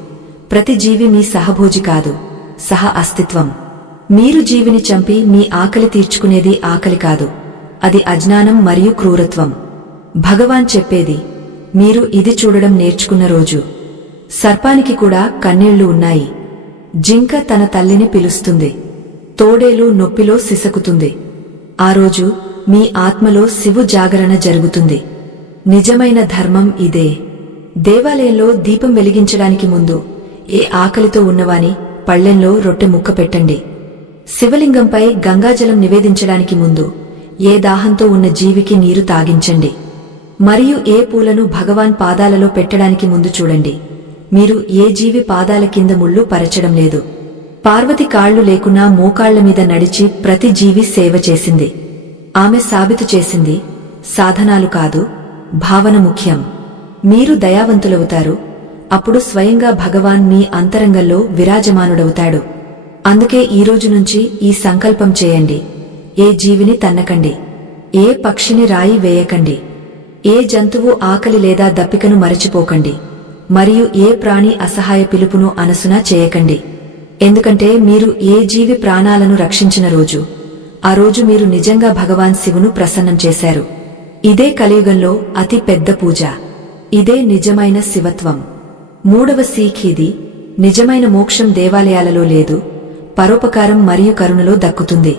ప్రతి జీవి మీ సహభోజి కాదు, సహ అస్తిత్వం. మీరు జీవిని చంపి మీ ఆకలి తీర్చుకునేది ఆకలి కాదు, అది అజ్ఞానం మరియు క్రూరత్వం. భగవాన్ చెప్పేది, మీరు ఇది చూడడం నేర్చుకున్న రోజు. సర్పానికి కూడా కన్నీళ్లు ఉన్నాయి. జింక తన తల్లిని పిలుస్తుంది, తోడేలు నొప్పిలో సిసకుతుంది. ఆ రోజు మీ ఆత్మలో శివు జాగరణ జరుగుతుంది. నిజమైన ధర్మం ఇదే. దేవాలయంలో దీపం వెలిగించడానికి ముందు ఏ ఆకలితో ఉన్నవాని పళ్ళెంలో రొట్టె ముక్క పెట్టండి. శివలింగంపై గంగాజలం నివేదించడానికి ముందు ఏ దాహంతో ఉన్న జీవికి నీరు తాగించండి. మరియు ఏ పూలను భగవాన్ పాదాలలో పెట్టడానికి ముందు చూడండి, మీరు ఏ జీవి పాదాల కింద ముళ్ళు పరచడం లేదు. పార్వతి కాళ్లు లేకున్నా మోకాళ్ల మీద నడిచి ప్రతి జీవి సేవ చేసింది. ఆమె సాబితు చేసింది, సాధనాలు కాదు, భావన ముఖ్యం. మీరు దయావంతులవుతారు, అప్పుడు స్వయంగా భగవాన్ మీ అంతరంగంలో విరాజమానుడవుతాడు. అందుకే ఈరోజు నుంచి ఈ సంకల్పం చేయండి, ఏ జీవిని తన్నకండి, ఏ పక్షిని రాయి వేయకండి, ఏ జంతువు ఆకలి లేదా దప్పికను మరచిపోకండి, మరియు ఏ ప్రాణి అసహాయ పిలుపును అనసునా చేయకండి. ఎందుకంటే మీరు ఏ జీవి ప్రాణాలను రక్షించిన రోజు, ఆ రోజు మీరు నిజంగా భగవాన్ శివును ప్రసన్నం చేశారు. ఇదే కలియుగంలో అతి పెద్ద పూజ, ఇదే నిజమైన శివత్వం. మూడవ సీక్ ఇది, నిజమైన మోక్షం దేవాలయాలలో లేదు, పరోపకారం మరియు కరుణలో దక్కుతుంది.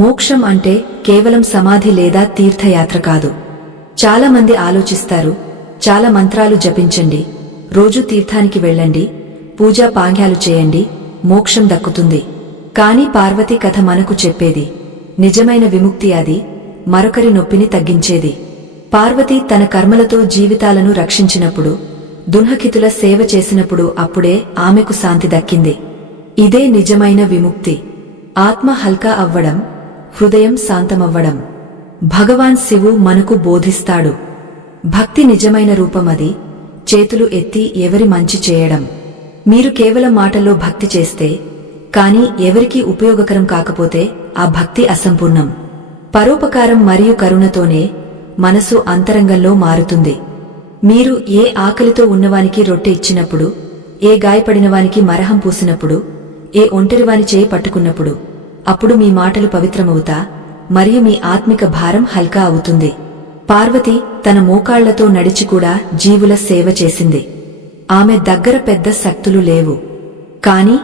మోక్షం అంటే కేవలం సమాధి లేదా తీర్థయాత్ర కాదు. చాలా మంది ఆలోచిస్తారు, చాలా మంత్రాలు జపించండి, రోజు తీర్థానికి వెళ్ళండి, పూజా పాంగ్యాలు చేయండి, మోక్షం దక్కుతుంది. కాని పార్వతీ కథ మనకు చెప్పేది, నిజమైన విముక్తి అది మరొకరి నొప్పిని తగ్గించేది. పార్వతి తన కర్మలతో జీవితాలను రక్షించినప్పుడు, దున్హకితుల సేవ చేసినప్పుడు అప్పుడే ఆమెకు శాంతి దక్కింది. ఇదే నిజమైన విముక్తి. ఆత్మ హల్కా అవ్వడం, హృదయం శాంతమవ్వడం. భగవాన్ శివు మనకు బోధిస్తాడు, భక్తి నిజమైన రూపమది, చేతులు ఎత్తి ఎవరి మంచి చేయడం. మీరు కేవలం మాటల్లో భక్తి చేస్తే కాని ఎవరికీ ఉపయోగకరం కాకపోతే ఆ భక్తి అసంపూర్ణం. పరోపకారం మరియు కరుణతోనే మనసు అంతరంగంలో మారుతుంది. మీరు ఏ ఆకలితో ఉన్నవానికి రొట్టె ఇచ్చినప్పుడు, ఏ గాయపడినవానికి మరహం పూసినప్పుడు, ఏ ఒంటరివాని చేయి పట్టుకున్నప్పుడు, అప్పుడు మీ మాటలు పవిత్రమవుతా మరియు మీ ఆత్మిక భారం హల్కా అవుతుంది. పార్వతి తన మోకాళ్లతో నడిచి కూడా జీవుల సేవ చేసింది. ఆమె దగ్గర పెద్ద శక్తులు లేవు, కాని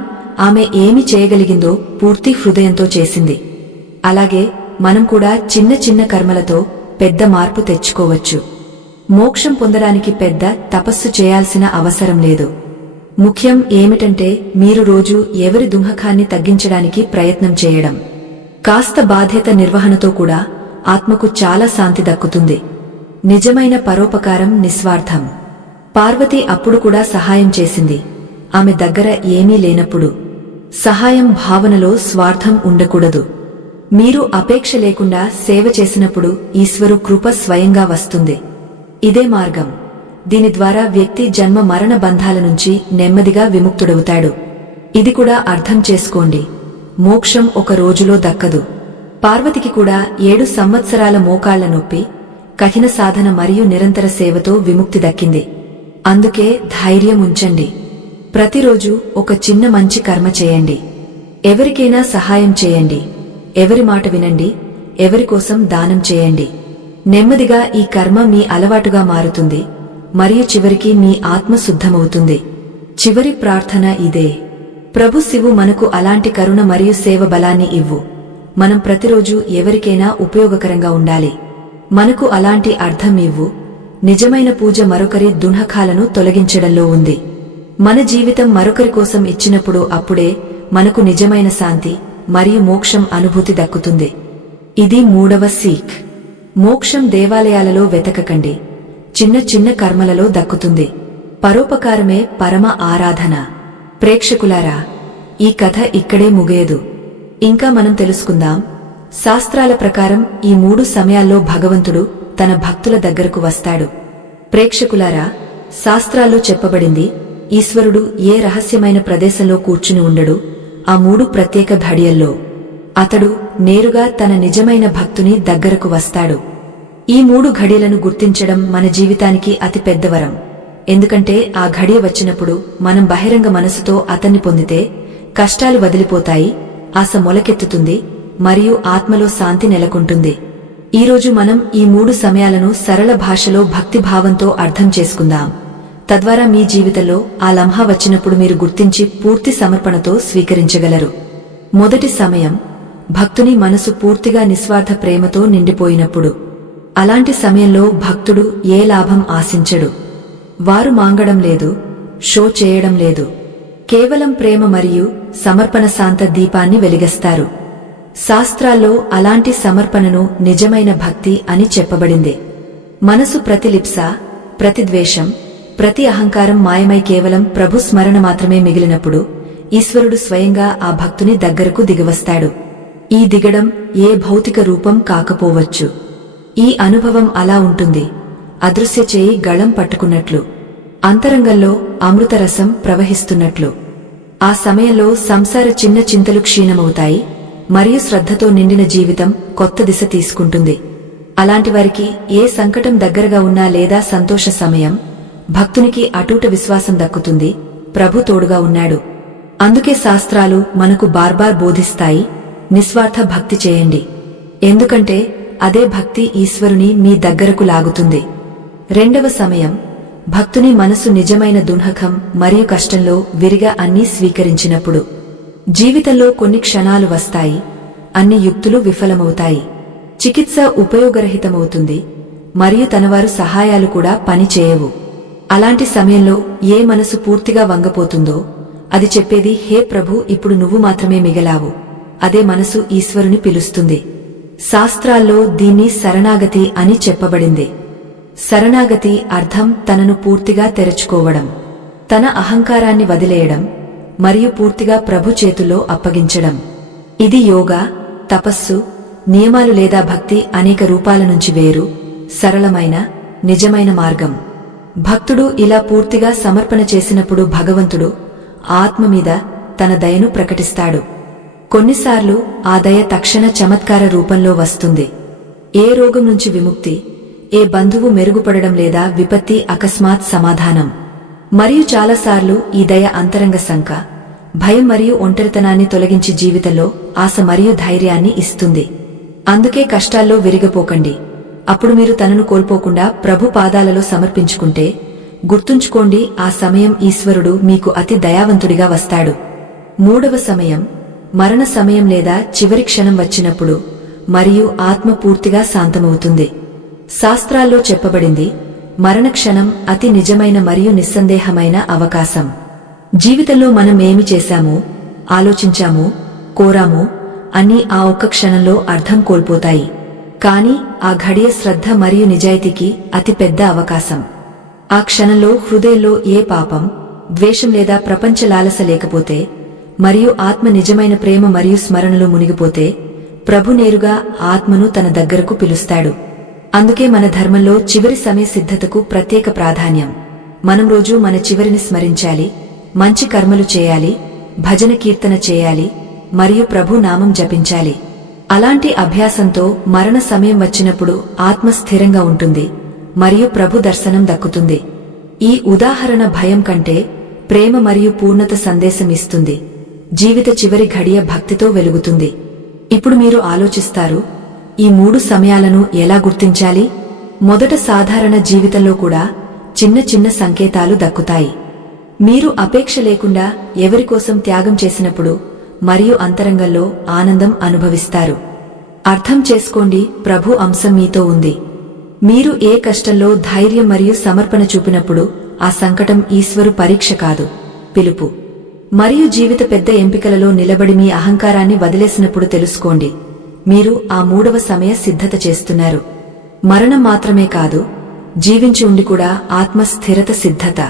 ఆమె ఏమి చేయగలిగిందో పూర్తి హృదయంతో చేసింది. అలాగే మనం కూడా చిన్న చిన్న కర్మలతో పెద్ద మార్పు తెచ్చుకోవచ్చు. మోక్షం పొందడానికి పెద్ద తపస్సు చేయాల్సిన అవసరం లేదు. ముఖ్యం ఏమిటంటే మీరు రోజూ ఎవరి దుఃఖాన్ని తగ్గించడానికి ప్రయత్నం చేయడం. కాస్త బాధ్యత నిర్వహణతో కూడా ఆత్మకు చాలా శాంతి దక్కుతుంది. నిజమైన పరోపకారం నిస్వార్థం. పార్వతి అప్పుడు కూడా సహాయం చేసింది, ఆమె దగ్గర ఏమీ లేనప్పుడు. సహాయం భావనలో స్వార్థం ఉండకూడదు. మీరు అపేక్ష లేకుండా సేవ చేసినప్పుడు ఈశ్వరు కృప స్వయంగా వస్తుంది. ఇదే మార్గం. దీని ద్వారా వ్యక్తి జన్మ మరణ బంధాల నుంచి నెమ్మదిగా విముక్తుడవుతాడు. ఇది కూడా అర్థం చేసుకోండి, మోక్షం ఒక రోజులో దక్కదు. పార్వతికి కూడా 7 సంవత్సరాల మోకాళ్ల నొప్పి, కఠిన సాధన మరియు నిరంతర సేవతో విముక్తి దక్కింది. అందుకే ధైర్యం ఉంచండి. ప్రతిరోజు ఒక చిన్న మంచి కర్మ చేయండి. ఎవరికైనా సహాయం చేయండి. ఎవరి మాట వినండి. ఎవరికోసం దానం చేయండి. నెమ్మదిగా ఈ కర్మ మీ అలవాటుగా మారుతుంది మరియు చివరికి మీ ఆత్మ శుద్ధమవుతుంది. చివరి ప్రార్థన ఇదే: ప్రభు శివు మనకు అలాంటి కరుణ మరియు సేవ బలాన్ని ఇవ్వు. మనం ప్రతిరోజు ఎవరికైనా ఉపయోగకరంగా ఉండాలి. మనకు అలాంటి అర్థం ఇవ్వు. నిజమైన పూజ మరొకరి దుఃఖాలను తొలగించడంలో ఉంది. మన జీవితం మరొకరి కోసం ఇచ్చినప్పుడు అప్పుడే మనకు నిజమైన శాంతి మరియు మోక్షం అనుభూతి దక్కుతుంది. ఇది 3వ సీక్. మోక్షం దేవాలయాలలో వెతకకండి, చిన్న చిన్న కర్మలలో దక్కుతుంది. పరోపకారమే పరమ ఆరాధన. ప్రేక్షకులారా, ఈ కథ ఇక్కడే ముగియదు. ఇంకా మనం తెలుసుకుందాం. శాస్త్రాల ప్రకారం ఈ 3 సమయాల్లో భగవంతుడు తన భక్తుల దగ్గరకు వస్తాడు. ప్రేక్షకులారా, శాస్త్రాల్లో చెప్పబడింది, ఈశ్వరుడు ఏ రహస్యమైన ప్రదేశంలో కూర్చుని ఉండడు. ఆ 3 ప్రత్యేక ఘడియల్లో అతడు నేరుగా తన నిజమైన భక్తుని దగ్గరకు వస్తాడు. ఈ 3 ఘడియలను గుర్తించడం మన జీవితానికి అతి పెద్ద వరం. ఎందుకంటే ఆ ఘడియ వచ్చినప్పుడు మనం బహిరంగ మనసుతో అతన్ని పొందితే కష్టాలు వదిలిపోతాయి, ఆశ మొలకెత్తుతుంది మరియు ఆత్మలో శాంతి నెలకొంటుంది. ఈరోజు మనం ఈ 3 సమయాలను సరళ భాషలో భక్తిభావంతో అర్థం చేసుకుందాం. తద్వారా మీ జీవితంలో ఆ లంహా వచ్చినప్పుడు మీరు గుర్తించి పూర్తి సమర్పణతో స్వీకరించగలరు. మొదటి సమయం, భక్తుని మనసు పూర్తిగా నిస్వార్థ ప్రేమతో నిండిపోయినప్పుడు. అలాంటి సమయంలో భక్తుడు ఏ లాభం ఆశించడు. వారు మాంగడం లేదు, షో చేయడం లేదు. కేవలం ప్రేమ మరియు సమర్పణ శాంత దీపాన్ని వెలిగిస్తారు. శాస్త్రాల్లో అలాంటి సమర్పణను నిజమైన భక్తి అని చెప్పబడింది. మనసు ప్రతి లిప్స, ప్రతి ద్వేషం, ప్రతి అహంకారం మాయమై కేవలం ప్రభు స్మరణ మాత్రమే మిగిలినప్పుడు ఈశ్వరుడు స్వయంగా ఆ భక్తుని దగ్గరకు దిగివస్తాడు. ఈ దిగడం ఏ భౌతిక రూపం కాకపోవచ్చు. ఈ అనుభవం అలా ఉంటుంది: అదృశ్య చేయి గళం పట్టుకున్నట్లు, అంతరంగంలో అమృతరసం ప్రవహిస్తున్నట్లు. ఆ సమయంలో సంసార చిన్న చింతలు క్షీణమవుతాయి మరియు శ్రద్ధతో నిండిన జీవితం కొత్త దిశ తీసుకుంటుంది. అలాంటి వారికి ఏ సంకటం దగ్గరగా ఉన్నా లేదా సంతోష సమయం, భక్తునికి అటూట విశ్వాసం దక్కుతుంది, ప్రభు తోడుగా ఉన్నాడు. అందుకే శాస్త్రాలు మనకు బార్బార్ బోధిస్తాయి: నిస్వార్థ భక్తి చేయండి. ఎందుకంటే అదే భక్తి ఈశ్వరుని మీ దగ్గరకు లాగుతుంది. రెండవ సమయం, భక్తుని మనసు నిజమైన దుఃఖం మరియు కష్టంలో విరిగా అన్నీ స్వీకరించినప్పుడు. జీవితంలో కొన్ని క్షణాలు వస్తాయి, అన్ని యుక్తులు విఫలమవుతాయి, చికిత్స ఉపయోగరహితమవుతుంది మరియు తనవారు సహాయాలు కూడా పని చేయవు. అలాంటి సమయంలో ఏ మనసు పూర్తిగా వంగపోతుందో అది చెప్పేది: హే ప్రభు, ఇప్పుడు నువ్వు మాత్రమే మిగలావు. అదే మనసు ఈశ్వరుని పిలుస్తుంది. శాస్త్రాల్లో దీన్ని శరణాగతి అని చెప్పబడింది. శరణాగతి అర్థం తనను పూర్తిగా తెరుచుకోవడం, తన అహంకారాన్ని వదిలేయడం మరియు పూర్తిగా ప్రభు చేతుల్లో అప్పగించడం. ఇది యోగా, తపస్సు, నియమాలు లేదా భక్తి అనేక రూపాల నుంచి వేరు, సరళమైన, నిజమైన మార్గం. భక్తుడు ఇలా పూర్తిగా సమర్పణ చేసినప్పుడు భగవంతుడు ఆత్మ మీద తన దయను ప్రకటిస్తాడు. కొన్నిసార్లు ఆ దయ తక్షణ చమత్కార రూపంలో వస్తుంది. ఏ రోగం నుంచి విముక్తి, ఏ బంధువు మెరుగుపడడం లేదా విపత్తి అకస్మాత్ సమాధానం. మరియు చాలాసార్లు ఈ దయ అంతరంగ శంక, భయం మరియు ఒంటరితనాన్ని తొలగించి జీవితంలో ఆశ మరియు ధైర్యాన్ని ఇస్తుంది. అందుకే కష్టాల్లో విరిగిపోకండి. అప్పుడు మీరు తనను కోల్పోకుండా ప్రభు పాదాలలో సమర్పించుకుంటే గుర్తుంచుకోండి, ఆ సమయం ఈశ్వరుడు మీకు అతి దయావంతుడిగా వస్తాడు. మూడవ సమయం, మరణ సమయం లేదా చివరి క్షణం వచ్చినప్పుడు మరియు ఆత్మ పూర్తిగా శాంతమవుతుంది. శాస్త్రాల్లో చెప్పబడింది, మరణక్షణం అతి నిజమైన మరియు నిస్సందేహమైన అవకాశం. జీవితంలో మనం ఏమి చేశామో, ఆలోచించామో, కోరామో అన్నీ ఆ ఒక్క క్షణంలో అర్థం కోల్పోతాయి. కాని ఆ ఘడియ శ్రద్ధ మరియు నిజాయితీకి అతి పెద్ద అవకాశం. ఆ క్షణంలో హృదయంలో ఏ పాపం, ద్వేషం లేదా ప్రపంచ లాలస లేకపోతే మరియు ఆత్మ నిజమైన ప్రేమ మరియు స్మరణలో మునిగిపోతే ప్రభు నేరుగా ఆత్మను తన దగ్గరకు పిలుస్తాడు. అందుకే మన ధర్మంలో చివరి సమయ సిద్ధతకు ప్రత్యేక ప్రాధాన్యం. మనం రోజూ మన చివరిని స్మరించాలి, మంచి కర్మలు చేయాలి, భజన కీర్తన చేయాలి, మరియు ప్రభు నామం జపించాలి. అలాంటి అభ్యాసంతో మరణ సమయం వచ్చినప్పుడు ఆత్మ స్థిరంగా ఉంటుంది మరియు ప్రభు దర్శనం దక్కుతుంది. ఈ ఉదాహరణ భయం కంటే ప్రేమ మరియు పూర్ణత సందేశం ఇస్తుంది. జీవిత చివరి ఘడియ భక్తితో వెలుగుతుంది. ఇప్పుడు మీరు ఆలోచిస్తారు, ఈ 3 సమయాలను ఎలా గుర్తించాలి? మొదట సాధారణ జీవితంలో కూడా చిన్న చిన్న సంకేతాలు దక్కుతాయి. మీరు అపేక్ష లేకుండా ఎవరికోసం త్యాగం చేసినప్పుడు మరియు అంతరంగంలో ఆనందం అనుభవిస్తారు. అర్థం చేసుకోండి, ప్రభు అంశం మీతో ఉంది. మీరు ఏ కష్టంలో ధైర్యం మరియు సమర్పణ చూపినప్పుడు ఆ సంకటం ఈశ్వరు పరీక్ష కాదు, పిలుపు. మరియు జీవిత పెద్ద ఎంపికలలో నిలబడి మీ అహంకారాన్ని వదిలేసినప్పుడు తెలుసుకోండి, మీరు ఆ 3వ సమయ సిద్ధత చేస్తున్నారు. మరణం మాత్రమే కాదు, జీవించి ఉండి కూడా ఆత్మ స్థిరత సిద్ధత.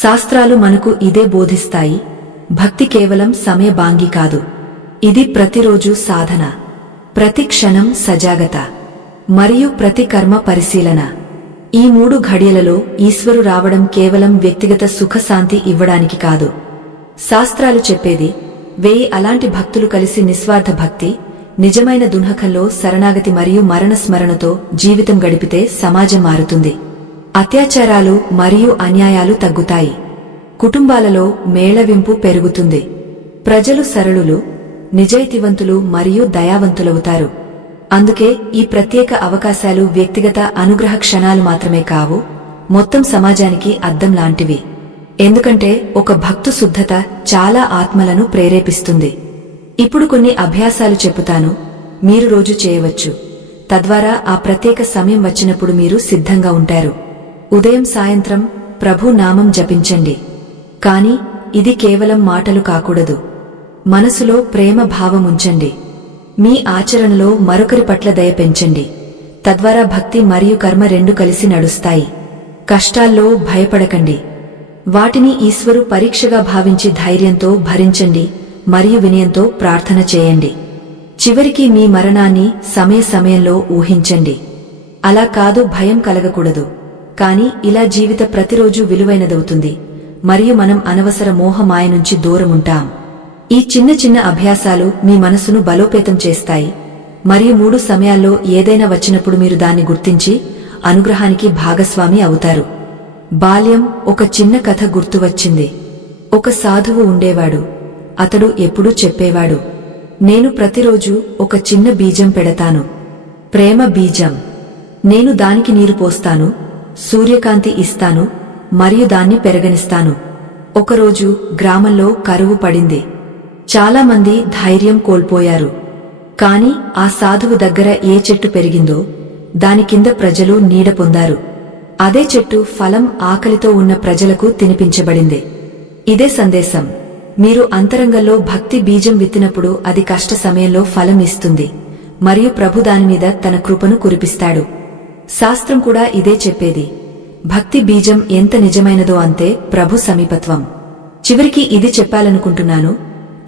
శాస్త్రాలు మనకు ఇదే బోధిస్తాయి. భక్తి కేవలం సమయ బాంగి కాదు, ఇది ప్రతిరోజు సాధన, ప్రతి క్షణం సజాగత మరియు ప్రతి కర్మ పరిశీలన. ఈ 3 ఘడియలలో ఈశ్వరు రావడం కేవలం వ్యక్తిగత సుఖశాంతి ఇవ్వడానికి కాదు. శాస్త్రాలు చెప్పేది 1000 అలాంటి భక్తులు కలిసి నిస్వార్థ భక్తి, నిజమైన దున్హకంలో శరణాగతి మరియు మరణ స్మరణతో జీవితం గడిపితే సమాజం మారుతుంది. అత్యాచారాలు మరియు అన్యాయాలు తగ్గుతాయి. కుటుంబాలలో మేళవింపు పెరుగుతుంది. ప్రజలు సరళులు, నిజాయితీవంతులు మరియు దయావంతులవుతారు. అందుకే ఈ ప్రత్యేక అవకాశాలు వ్యక్తిగత అనుగ్రహ క్షణాలు మాత్రమే కావు, మొత్తం సమాజానికి అద్దం లాంటివి. ఎందుకంటే ఒక భక్తు శుద్ధత చాలా ఆత్మలను ప్రేరేపిస్తుంది. ఇప్పుడు కొన్ని అభ్యాసాలు చెప్పుతాను, మీరు రోజు చేయవచ్చు. తద్వారా ఆ ప్రత్యేక సమయం వచ్చినప్పుడు మీరు సిద్ధంగా ఉంటారు. ఉదయం సాయంత్రం ప్రభు నామం జపించండి. కాని ఇది కేవలం మాటలు కాకూడదు. మనసులో ప్రేమ భావం ఉంచండి. మీ ఆచరణలో మరొకరి పట్ల దయ పెంచండి. తద్వారా భక్తి మరియు కర్మ రెండు కలిసి నడుస్తాయి. కష్టాల్లో భయపడకండి. వాటిని ఈశ్వరు పరీక్షగా భావించి ధైర్యంతో భరించండి మరియు వినయంతో ప్రార్థన చేయండి. చివరికి మీ మరణాన్ని సమయంలో ఊహించండి. అలా కాదు, భయం కలగకూడదు. కాని ఇలా జీవిత ప్రతిరోజు విలువైనదవుతుంది మరియు మనం అనవసర మోహమాయ నుంచి దూరముంటాం. ఈ చిన్న చిన్న అభ్యాసాలు మీ మనసును బలోపేతం చేస్తాయి మరియు 3 సమయాల్లో ఏదైనా వచ్చినప్పుడు మీరు దాన్ని గుర్తించి అనుగ్రహానికి భాగస్వామి అవుతారు. బాల్యం ఒక చిన్న కథ గుర్తువచ్చింది. ఒక సాధువు ఉండేవాడు. అతడు ఎప్పుడూ చెప్పేవాడు, నేను ప్రతిరోజు ఒక చిన్న బీజం పెడతాను, ప్రేమ బీజం. నేను దానికి నీరు పోస్తాను, సూర్యకాంతి ఇస్తాను మరియు దాన్ని పెరగనిస్తాను. ఒకరోజు గ్రామంలో కరువు పడింది. చాలా మంది ధైర్యం కోల్పోయారు. కాని ఆ సాధువు దగ్గర ఏ చెట్టు పెరిగిందో దాని కింద ప్రజలు నీడ పొందారు. అదే చెట్టు ఫలం ఆకలితో ఉన్న ప్రజలకు తినిపించబడింది. ఇదే సందేశం. మీరు అంతరంగంలో భక్తి బీజం విత్తినప్పుడు అది కష్ట సమయంలో ఫలం ఇస్తుంది మరియు ప్రభు దానిమీద తన కృపను కురిపిస్తాడు. శాస్త్రం కూడా ఇదే చెప్పేది. భక్తి బీజం ఎంత నిజమైనదో అంతే ప్రభు సమీపత్వం. చివరికి ఇది చెప్పాలనుకుంటున్నాను,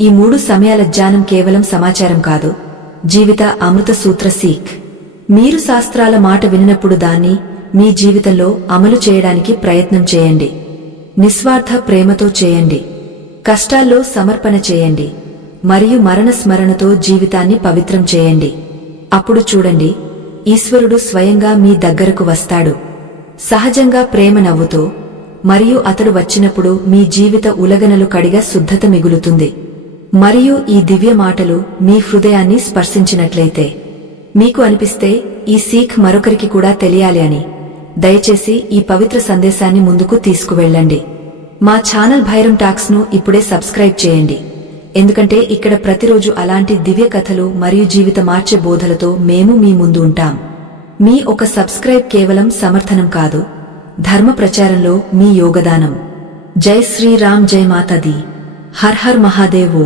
ఈ 3 సమయాల జ్ఞానం కేవలం సమాచారం కాదు, జీవిత అమృత సూత్ర సీక్. మీరు శాస్త్రాల మాట వినినప్పుడు దాన్ని మీ జీవితంలో అమలు చేయడానికి ప్రయత్నం చేయండి. నిస్వార్థ ప్రేమతో చేయండి. కష్టాల్లో సమర్పణ చేయండి మరియు మరణ స్మరణతో జీవితాన్ని పవిత్రం చేయండి. అప్పుడు చూడండి, ఈశ్వరుడు స్వయంగా మీ దగ్గరకు వస్తాడు, సహజంగా ప్రేమ నవ్వుతో. మరియు అతడు వచ్చినప్పుడు మీ జీవిత ఉలగనలు కడిగా శుద్ధత మిగులుతుంది. మరియు ఈ దివ్య మాటలు మీ హృదయాన్ని స్పర్శించినట్లయితే, మీకు అనిపిస్తే ఈ సీక్ మరొకరికి కూడా తెలియాలి అని, దయచేసి ఈ పవిత్ర సందేశాన్ని ముందుకు తీసుకువెళ్ళండి. మా ఛానల్ భైరం టాక్స్ ను ఇప్పుడే సబ్స్క్రైబ్ చేయండి, ఎందుకంటే ఇక్కడ ప్రతిరోజు అలాంటి దివ్య కథలు మరియు జీవిత మార్చే బోధలతో మేము మీ ముందు ఉంటాం. మీ ఒక సబ్స్క్రైబ్ కేవలం సమర్థనం కాదు, ధర్మ ప్రచారంలో మీ యోగదానం. జై శ్రీరామ్, జై మాతాది, హర్ హర్ మహాదేవో.